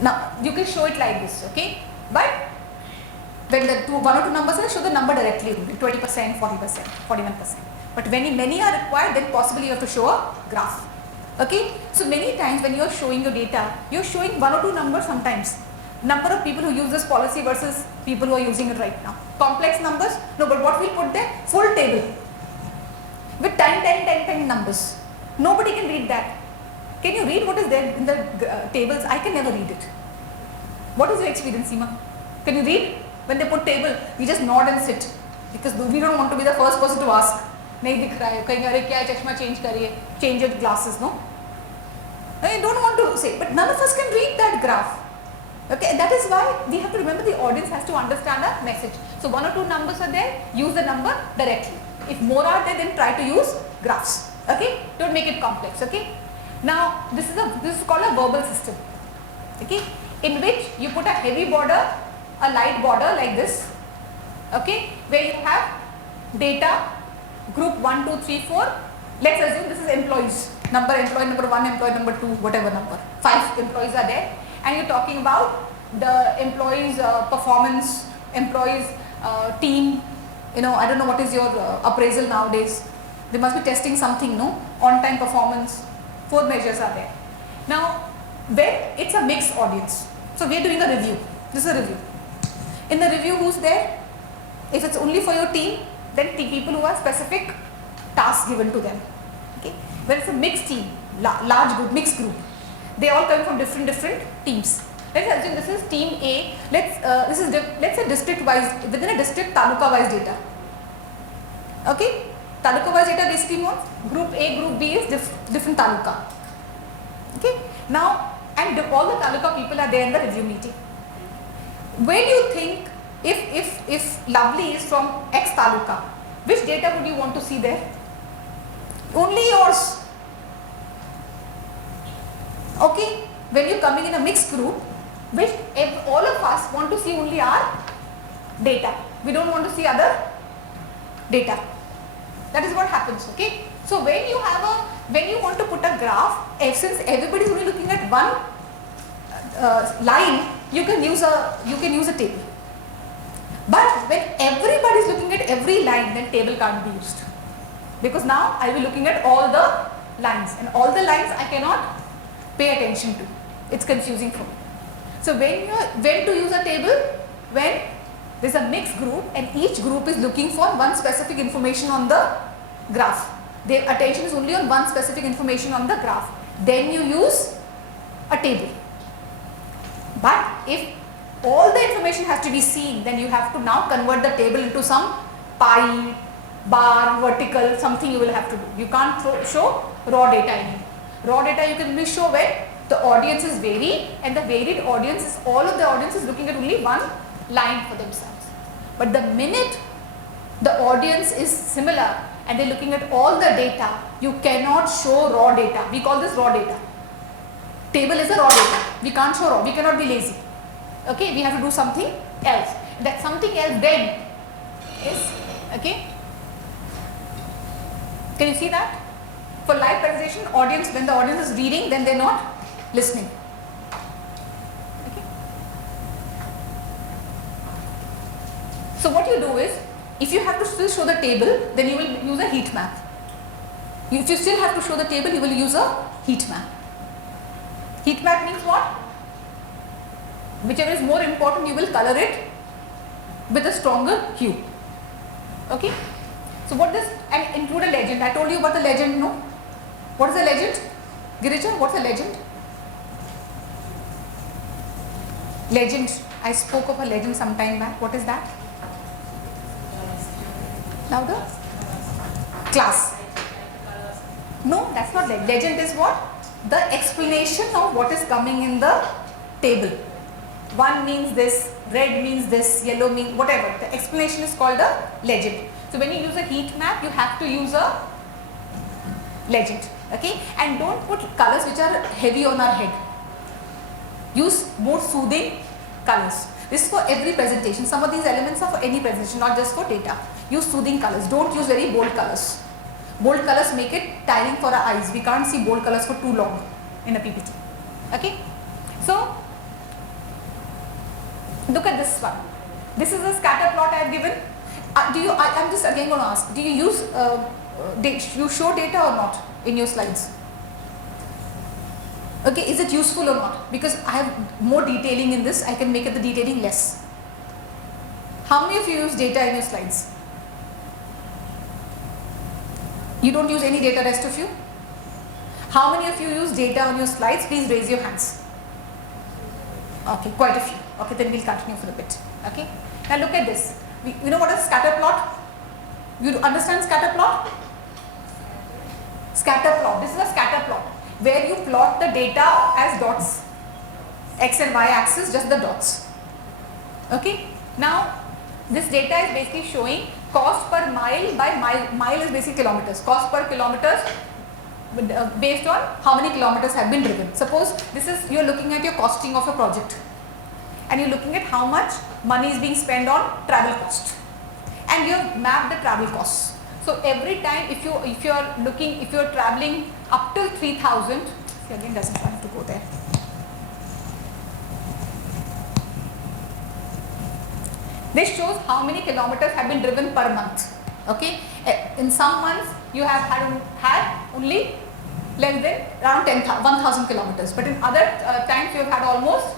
now you can show it like this, okay? But when the 1 or 2 numbers are, show the number directly, 20%, 40%, 41%. But when many are required, then possibly you have to show a graph. Okay? So many times when you are showing your data, you are showing 1 or 2 numbers sometimes. Number of people who use this policy versus people who are using it right now. Complex numbers? No, but what we'll put there? Full table. With 10 numbers. Nobody can read that. Can you read what is there in the tables? I can never read it. What is your experience, Seema? Can you read? When they put table, we just nod and sit. Because we don't want to be the first person to ask. नहीं दिख रहा है, कहीं अरे क्या चश्मा change करिए, change your glasses, no? I don't want to say, but none of us can read that graph. Okay, that is why we have to remember the audience has to understand our message. So 1 or 2 numbers are there, use the number directly. If more are there, then try to use graphs. Okay, don't make it complex. Okay. Now this is called a verbal system. Okay, in which you put a heavy border, a light border like this. Okay, where you have data group 1, 2, 3, 4. Let's assume this is employees. Employee number 1, employee number 2, whatever number. 5 employees are there. And you're talking about the employees' performance, employees' team. You know, I don't know what is your appraisal nowadays. They must be testing something, no? On-time performance. 4 measures are there. Now, when it's a mixed audience. So we are doing a review. This is a review. In the review, who's there? If it's only for your team, then people who have specific tasks given to them. Okay. When it's a mixed team, large group, mixed group, they all come from different teams. Let's assume this is team A. Let's say district wise, within a district taluka wise data. Okay, taluka wise data basically means group A, group B is different taluka. Okay. Now and all the taluka people are there in the review meeting. Where do you think, if Lovely is from X taluka, which data would you want to see there? Only yours. Okay, when you're coming in a mixed group, if all of us want to see only our data, we don't want to see other data. That is what happens. Okay, so when you want to put a graph, since everybody is only looking at one line, you can use a table. But when everybody is looking at every line, then table can't be used, because now I will be looking at all the lines, and all the lines I cannot pay attention to. It's confusing for me. So when to use a table? When there's a mixed group and each group is looking for one specific information on the graph. Their attention is only on one specific information on the graph. Then you use a table. But if all the information has to be seen, then you have to now convert the table into some pie, bar, vertical, something you will have to do. You can't show raw data anymore. Raw data you can only show where the audience is varied, and the varied audience is, all of the audience is looking at only one line for themselves. But the minute the audience is similar and they're looking at all the data, you cannot show raw data. We call this raw data. Table is a raw data. We can't show raw. We cannot be lazy. Okay, we have to do something else. That something else then is, okay. Can you see that? For live presentation, audience, when the audience is reading, then they're not listening. Okay. So what you do is, if you have to still show the table, then you will use a heat map. If you still have to show the table, you will use a heat map. Heat map means what? Whichever is more important, you will color it with a stronger hue. Okay. So what this, and include a legend. I told you about the legend, no? What is a legend? Girija, what's a legend? Legend. I spoke of a legend some time back. What is that? Louder? Class. No, that's not legend. Legend is what? The explanation of what is coming in the table. One means this, red means this, yellow means whatever. The explanation is called a legend. So when you use a heat map, you have to use a legend. Okay, and don't put colors which are heavy on our head. Use more soothing colors. This is for every presentation. Some of these elements are for any presentation, not just for data. Use soothing colors. Don't use very bold colors. Bold colors make it tiring for our eyes. We can't see bold colors for too long in a PPT. Okay, so look at this one. This is a scatter plot I have given. I'm just again going to ask, do you use, you show data or not in your slides? Okay, is it useful or not? Because I have more detailing in this, I can make it the detailing less. How many of you use data in your slides? You don't use any data, rest of you? How many of you use data on your slides? Please raise your hands. Okay, quite a few. Okay, then we'll continue for a bit. Okay, now look at this. You know what is scatter plot? You understand scatter plot? Scatter plot. This is a scatter plot where you plot the data as dots. X and Y axis, just the dots. Okay. Now, this data is basically showing cost per mile by mile is basically kilometers. Cost per kilometers based on how many kilometers have been driven. Suppose this is, you are looking at your costing of a project. And you're looking at how much money is being spent on travel cost, and you have mapped the travel costs. So every time if you're traveling up till 3000, again doesn't have to go there. This shows how many kilometers have been driven per month. Okay, in some months you have had only less than around 1,000 kilometers, but in other times you have had almost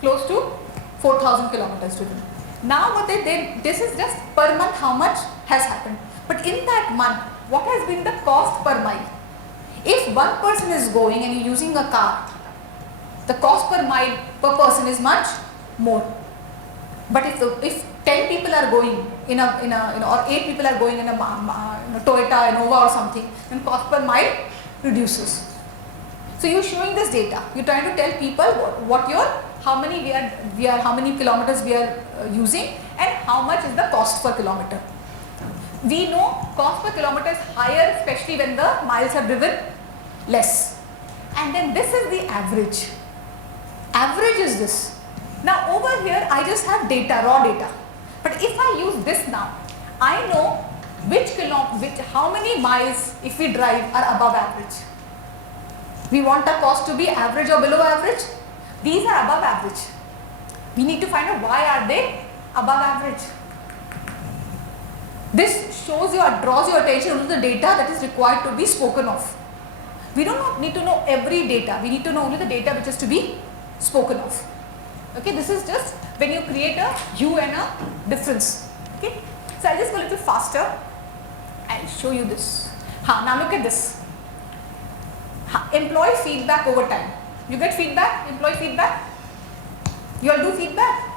close to 4,000 kilometers driven. Now what they did, this is just per month how much has happened. But in that month, what has been the cost per mile? If one person is going and you're using a car, the cost per mile per person is much more. But if 10 people are going in a or 8 people are going in a Toyota Innova or something, then cost per mile reduces. So So you're showing this data. You're trying to tell people how many kilometers we are using and how much is the cost per kilometer. We know cost per kilometer is higher, especially when the miles are driven less. And then this is the average. Average is this. Now over here I just have data, raw data. But if I use this now, I know how many miles if we drive are above average. We want our cost to be average or below average. These are above average. We need to find out why are they above average. This shows you or draws your attention to the data that is required to be spoken of. We don't need to know every data. We need to know only the data which is to be spoken of. Okay, this is just when you create a hue and a difference. Okay, so I'll just go a little faster. I'll show you this. Now look at this. Employee feedback over time. You get feedback? Employee feedback? You all do feedback?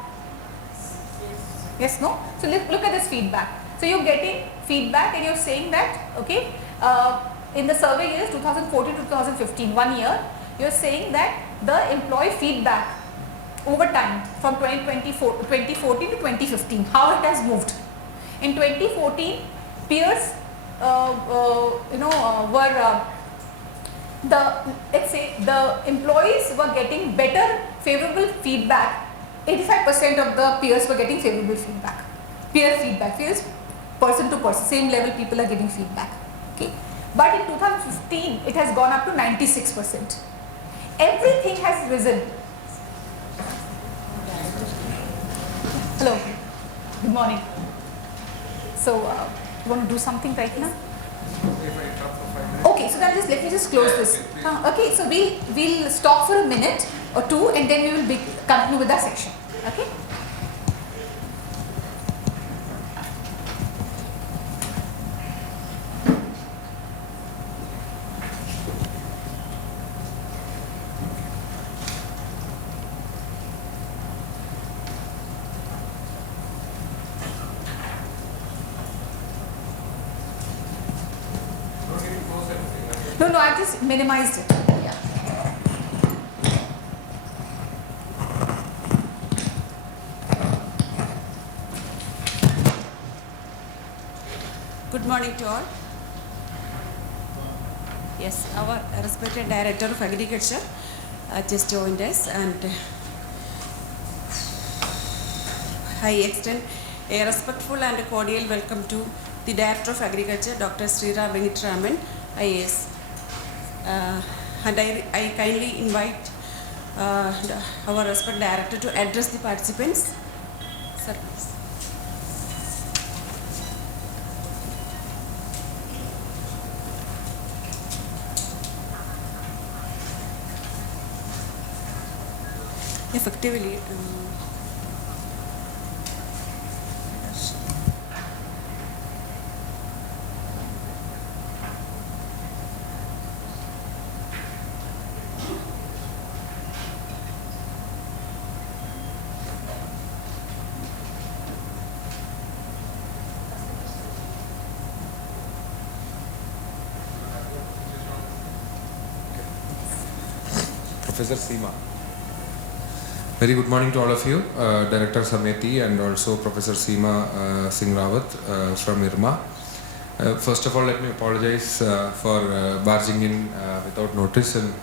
Yes, no? So look at this feedback. So you're getting feedback and you're saying that, okay, in the survey years 2014 to 2015, 1 year, you're saying that the employee feedback over time from 2014 to 2015, how it has moved. In 2014, peers let's say the employees were getting better favorable feedback. 85% of the peers were getting favorable feedback. Peer feedback, peers person to person, same level people are giving feedback. Okay, but in 2015 it has gone up to 96%. Everything has risen. Hello, good morning. So you want to do something right now? Okay, so then let me just close this. Okay, so we'll stop for a minute or two and then we will continue with our section. Okay. No, I just minimized it. Yeah. Good morning to all. Yes, our respected Director of Agriculture just joined us, and I extend a respectful and cordial welcome to the Director of Agriculture, Dr. Srira Venkatraman, IAS. And I kindly invite our respected Director to address the participants. Sir, please. Effectively, Prof.Seema. Very good morning to all of you, Director Sameti and also Prof.Seema Singh Rawat from IRMA. First of all, let me apologize for barging in without notice and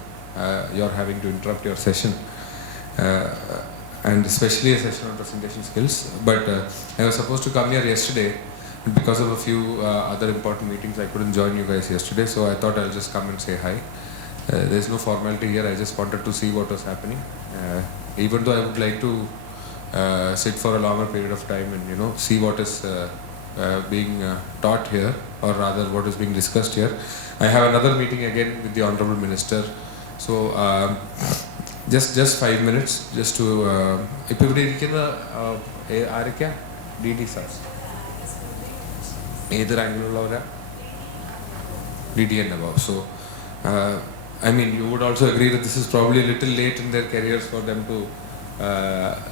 you're having to interrupt your session, and especially a session on presentation skills. But I was supposed to come here yesterday, but because of a few other important meetings, I couldn't join you guys yesterday, so I thought I'll just come and say hi. There's no formality here, I just wanted to see what was happening. Even though I would like to sit for a longer period of time and see what is being taught here, or rather what is being discussed here. I have another meeting again with the Honorable Minister, so just 5 minutes just to DD SARS either angle DD and above. So I mean, you would also agree that this is probably a little late in their careers for them to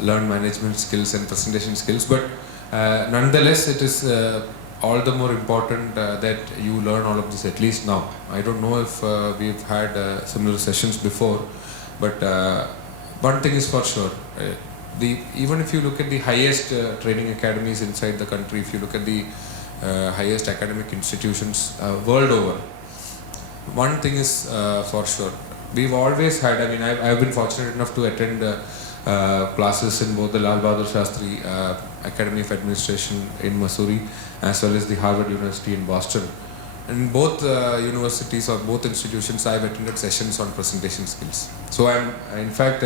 learn management skills and presentation skills, but nonetheless it is all the more important that you learn all of this at least now. I don't know if we've had similar sessions before, but one thing is for sure. Even if you look at the highest training academies inside the country, if you look at the highest academic institutions world over, one thing is for sure. We've always had, I mean, I've been fortunate enough to attend classes in both the Lal Bahadur Shastri Academy of Administration in Missouri as well as the Harvard University in Boston. In both universities or both institutions, I've attended sessions on presentation skills. So I'm, in fact,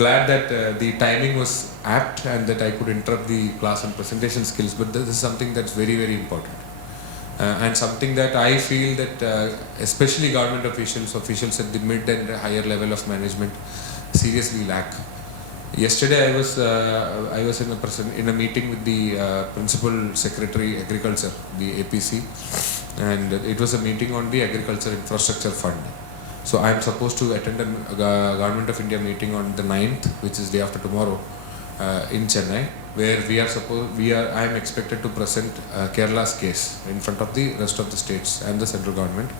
glad that the timing was apt and that I could interrupt the class on presentation skills, but this is something that's very, very important. And something that I feel that especially government officials at the mid and higher level of management seriously lack. Yesterday I was in a meeting with the Principal Secretary Agriculture, the APC, and it was a meeting on the Agriculture Infrastructure Fund. So I am supposed to attend a Government of India meeting on the 9th, which is day after tomorrow, in Chennai, where I am expected to present Kerala's case in front of the rest of the states and the central government.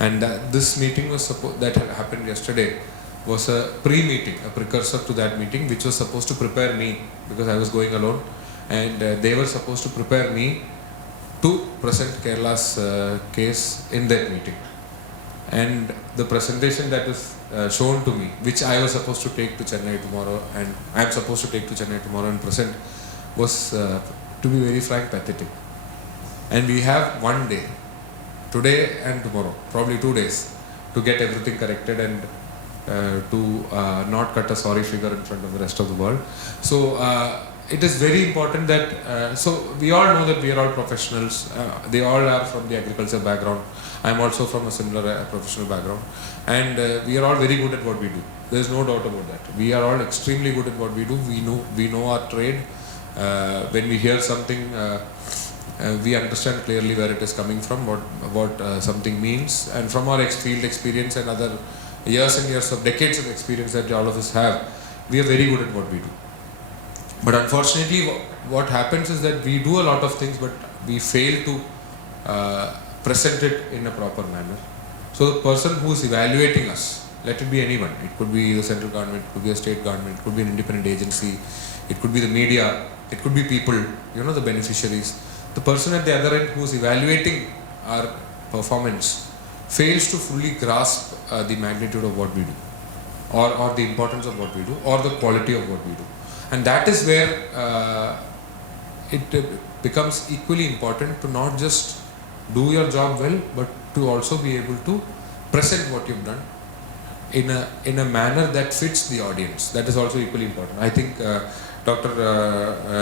And this meeting that happened yesterday was a pre-meeting, a precursor to that meeting, which was supposed to prepare me, because I was going alone, and they were supposed to prepare me to present Kerala's case in that meeting. And the presentation that was shown to me, which I was supposed to take to Chennai tomorrow, and I am supposed to take to Chennai tomorrow and present, was, to be very frank, pathetic. And we have one day, today and tomorrow, probably 2 days, to get everything corrected and to not cut a sorry figure in front of the rest of the world. So it is very important that, so we all know that we are all professionals, they all are from the agriculture background. I am also from a similar professional background, and we are all very good at what we do. There is no doubt about that. We are all extremely good at what we do. We know our trade. When we hear something, we understand clearly where it is coming from, what something means, and from our field experience and other years and years of decades of experience that all of us have, we are very good at what we do. But unfortunately, what happens is that we do a lot of things, but we fail to present it in a proper manner. So the person who is evaluating us, let it be anyone, it could be the central government, it could be a state government, it could be an independent agency, it could be the media, it could be people, the beneficiaries. The person at the other end who is evaluating our performance fails to fully grasp the magnitude of what we do, or the importance of what we do, or the quality of what we do. And that is where it becomes equally important to not just do your job well, but to also be able to present what you've done in a manner that fits the audience. That is also equally important. I think Dr.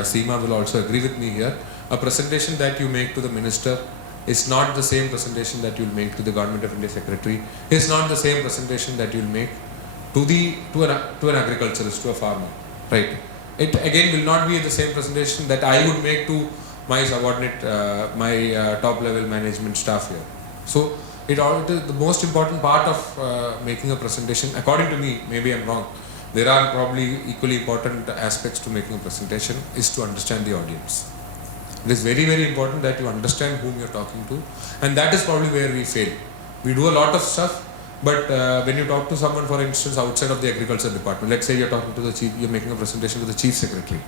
Seema will also agree with me here. A presentation that you make to the minister is not the same presentation that you'll make to the Government of India Secretary. It's not the same presentation that you'll make to an agriculturist, to a farmer, right? It again will not be the same presentation that I would make to my subordinate, my top level management staff here. So it is the most important part of making a presentation, according to me, maybe I'm wrong, there are probably equally important aspects to making a presentation, is to understand the audience. It is very, very important that you understand whom you're talking to, and that is probably where we fail. We do a lot of stuff, but when you talk to someone, for instance, outside of the agriculture department, let's say you're talking to the chief, you're making a presentation to the chief secretary,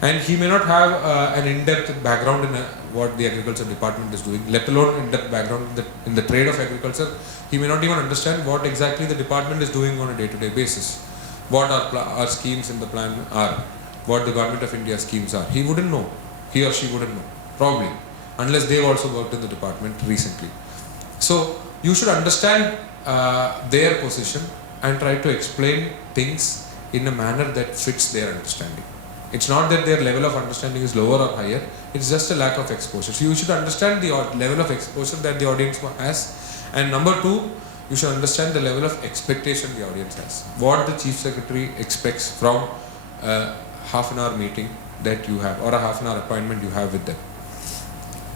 and he may not have an in-depth background in what the agriculture department is doing, let alone in-depth background in the trade of agriculture. He may not even understand what exactly the department is doing on a day-to-day basis, what our schemes in the plan are, what the Government of India schemes are. He wouldn't know. He or she wouldn't know, probably, unless they've also worked in the department recently. So you should understand their position and try to explain things in a manner that fits their understanding. It's not that their level of understanding is lower or higher, it's just a lack of exposure. So you should understand the level of exposure that the audience has, and number two, you should understand the level of expectation the audience has. What the Chief Secretary expects from a half an hour meeting that you have, or a half an hour appointment you have with them.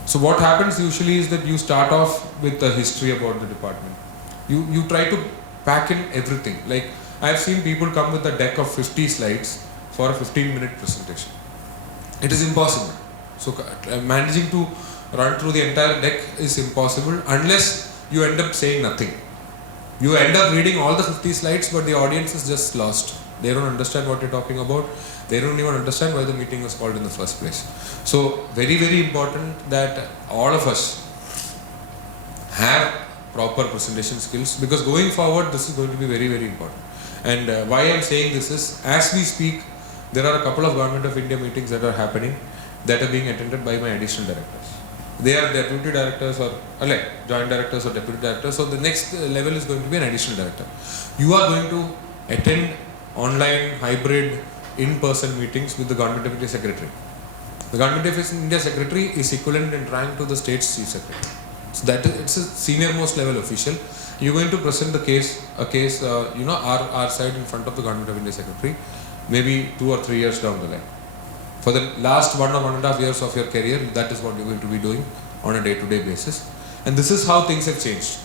So what happens usually is that you start off with a history about the department. You try to pack in everything. Like I have seen people come with a deck of 50 slides for a 15-minute presentation. It is impossible. So managing to run through the entire deck is impossible unless you end up saying nothing. You end up reading all the 50 slides, but the audience is just lost. They don't understand what you're talking about. They don't even understand why the meeting was called in the first place. So very, very important that all of us have proper presentation skills, because going forward this is going to be very, very important. And why I'm saying this is, as we speak, there are a couple of Government of India meetings that are happening that are being attended by my additional directors. They are deputy directors or joint directors or deputy directors. So the next level is going to be an additional director. You are going to attend online, hybrid, in-person meetings with the Government of India Secretary. The Government of India Secretary is equivalent in rank to the state's chief secretary. So that is, it's a senior most level official. You're going to present our side in front of the Government of India Secretary, maybe 2 or 3 years down the line. For the last 1 or 1.5 years of your career, that is what you're going to be doing on a day-to-day basis. And this is how things have changed.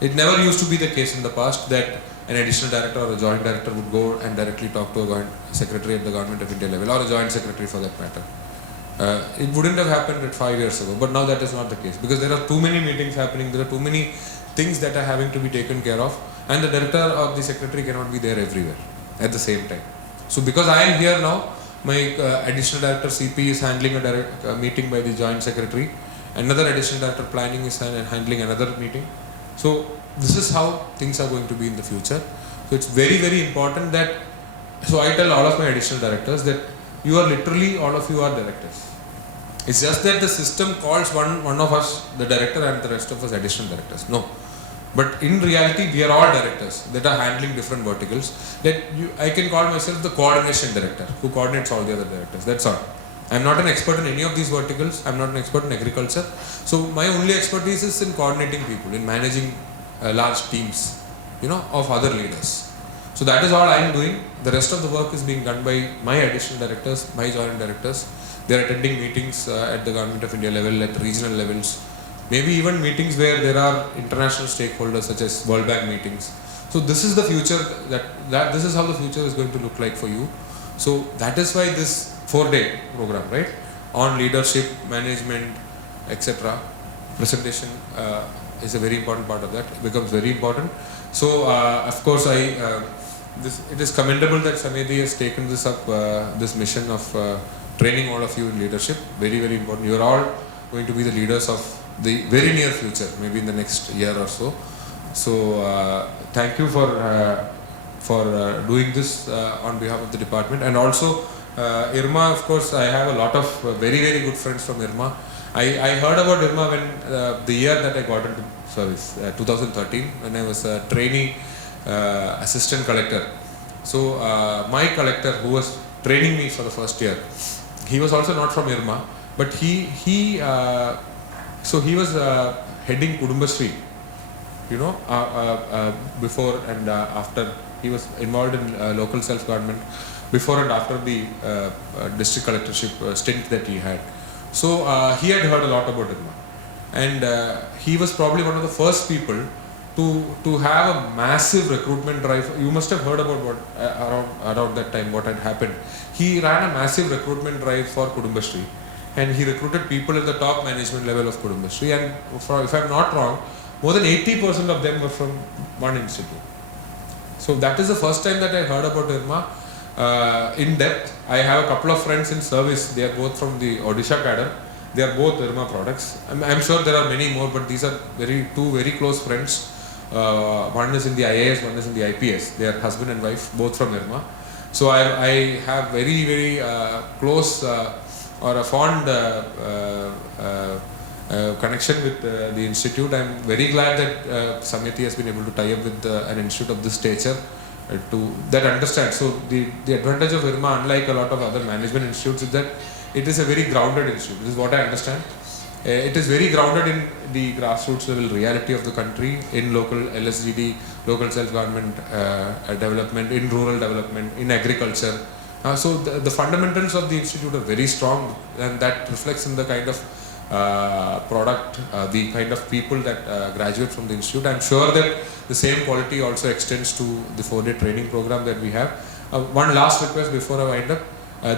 It never used to be the case in the past that an additional director or a joint director would go and directly talk to a secretary at the Government of India level, or a joint secretary for that matter. It wouldn't have happened at 5 years ago, but now that is not the case, because there are too many meetings happening, there are too many things that are having to be taken care of, and the director or the secretary cannot be there everywhere at the same time. So because I am here now, my additional director CP is handling a meeting by the joint secretary, another additional director planning is handling another meeting. So this is how things are going to be in the future. So it's very, very important that, so I tell all of my additional directors that you are literally, all of you are directors. It's just that the system calls one of us the director and the rest of us additional directors. No. But in reality, we are all directors that are handling different verticals. I can call myself the coordination director who coordinates all the other directors. That's all. I'm not an expert in any of these verticals. I'm not an expert in agriculture. So my only expertise is in coordinating people, in managing large teams, of other leaders. So that is all I'm doing. The rest of the work is being done by my additional directors, my joint directors. They are attending meetings at the Government of India level, at regional levels. Maybe even meetings where there are international stakeholders such as World Bank meetings. So this is the future, this is how the future is going to look like for you. So that is why this 4-day program, right, on leadership, management, etc. presentation is a very important part of that. It becomes very important. So of course it is commendable that Sameti has taken this up, this mission of training all of you in leadership. Very, very important. You are all going to be the leaders of the very near future, maybe in the next year or so. So thank you for doing this on behalf of the department. And also IRMA, of course, I have a lot of very, very good friends from IRMA. I heard about IRMA when the year that I got into service, 2013, when I was a trainee assistant collector. So my collector, who was training me for the first year, he was also not from IRMA, but he was heading Kudumbashree, before and after. He was involved in local self-government before and after the district collectorship stint that he had. So he had heard a lot about IRMA, and he was probably one of the first people to have a massive recruitment drive. You must have heard about what around that time what had happened. He ran a massive recruitment drive for Kudumbashree, and he recruited people at the top management level of Kudumbashree. And if I'm not wrong, more than 80% of them were from one institute. So that is the first time that I heard about IRMA in depth. I have a couple of friends in service. They are both from the Odisha cadre. They are both IRMA products. I'm sure there are many more, but these are two very close friends. One is in the IAS, one is in the IPS. They are husband and wife, both from IRMA. So I have very, very close or a fond connection with the institute. I'm very glad that Sameti has been able to tie up with an institute of this stature that understands. So the advantage of IRMA, unlike a lot of other management institutes, is that it is a very grounded institute. This is what I understand. It is very grounded in the grassroots level reality of the country, in local LSGD, local self-government development, in rural development, in agriculture. So the fundamentals of the institute are very strong, and that reflects in the kind of product, the kind of people that graduate from the institute. I'm sure that the same quality also extends to the 4-day training program that we have. One last request before I wind up.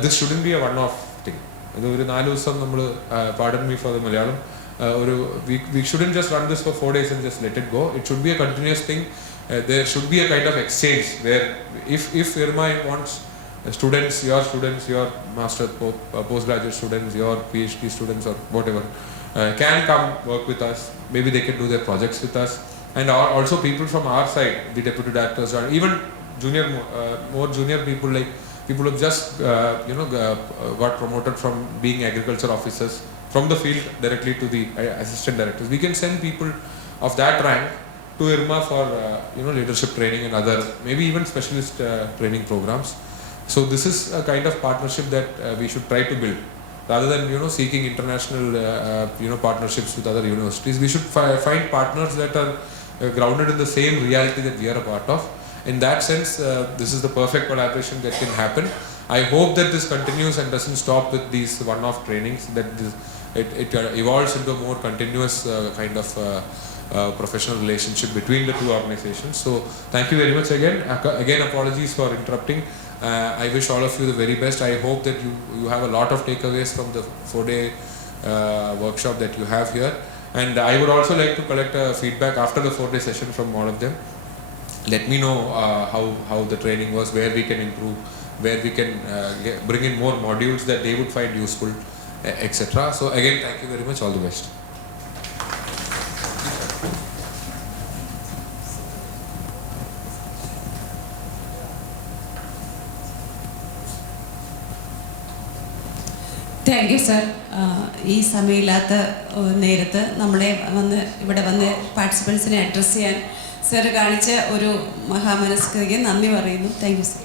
This shouldn't be a one-off thing. Pardon me for the Malayalam. we shouldn't just run this for 4 days and just let it go. It should be a continuous thing. There should be a kind of exchange where if IRMA wants students, your master, postgraduate students, your PhD students or whatever, can come work with us. Maybe they can do their projects with us. And also people from our side, the deputy directors, or even more junior people, like people who have just got promoted from being agriculture officers from the field directly to the assistant directors. We can send people of that rank to IRMA for leadership training and other, maybe even specialist training programs. So this is a kind of partnership that we should try to build, rather than seeking international partnerships with other universities. We should find partners that are grounded in the same reality that we are a part of. In that sense, this is the perfect collaboration that can happen. I hope that this continues and doesn't stop with these one-off trainings, that it evolves into a more continuous kind of professional relationship between the two organizations. So thank you very much again. Again, apologies for interrupting. I wish all of you the very best. I hope that you have a lot of takeaways from the 4-day workshop that you have here. And I would also like to collect feedback after the 4-day session from all of them. Let me know how the training was, where we can improve, where we can bring in more modules that they would find useful, etc. So again, thank you very much. All the best. Thank you sir. ഈ സമയമില്ലാത്ത നേരത്ത് നമ്മളെ ഇവിടെ വന്ന് പാർട്ടിസിപ്പൻസിനെ address ചെയ്യാൻ sir കാണിച്ച ഒരു മഹാമനസ്കതയ്ക്ക് നന്ദി പറയുന്നു. Thank you sir.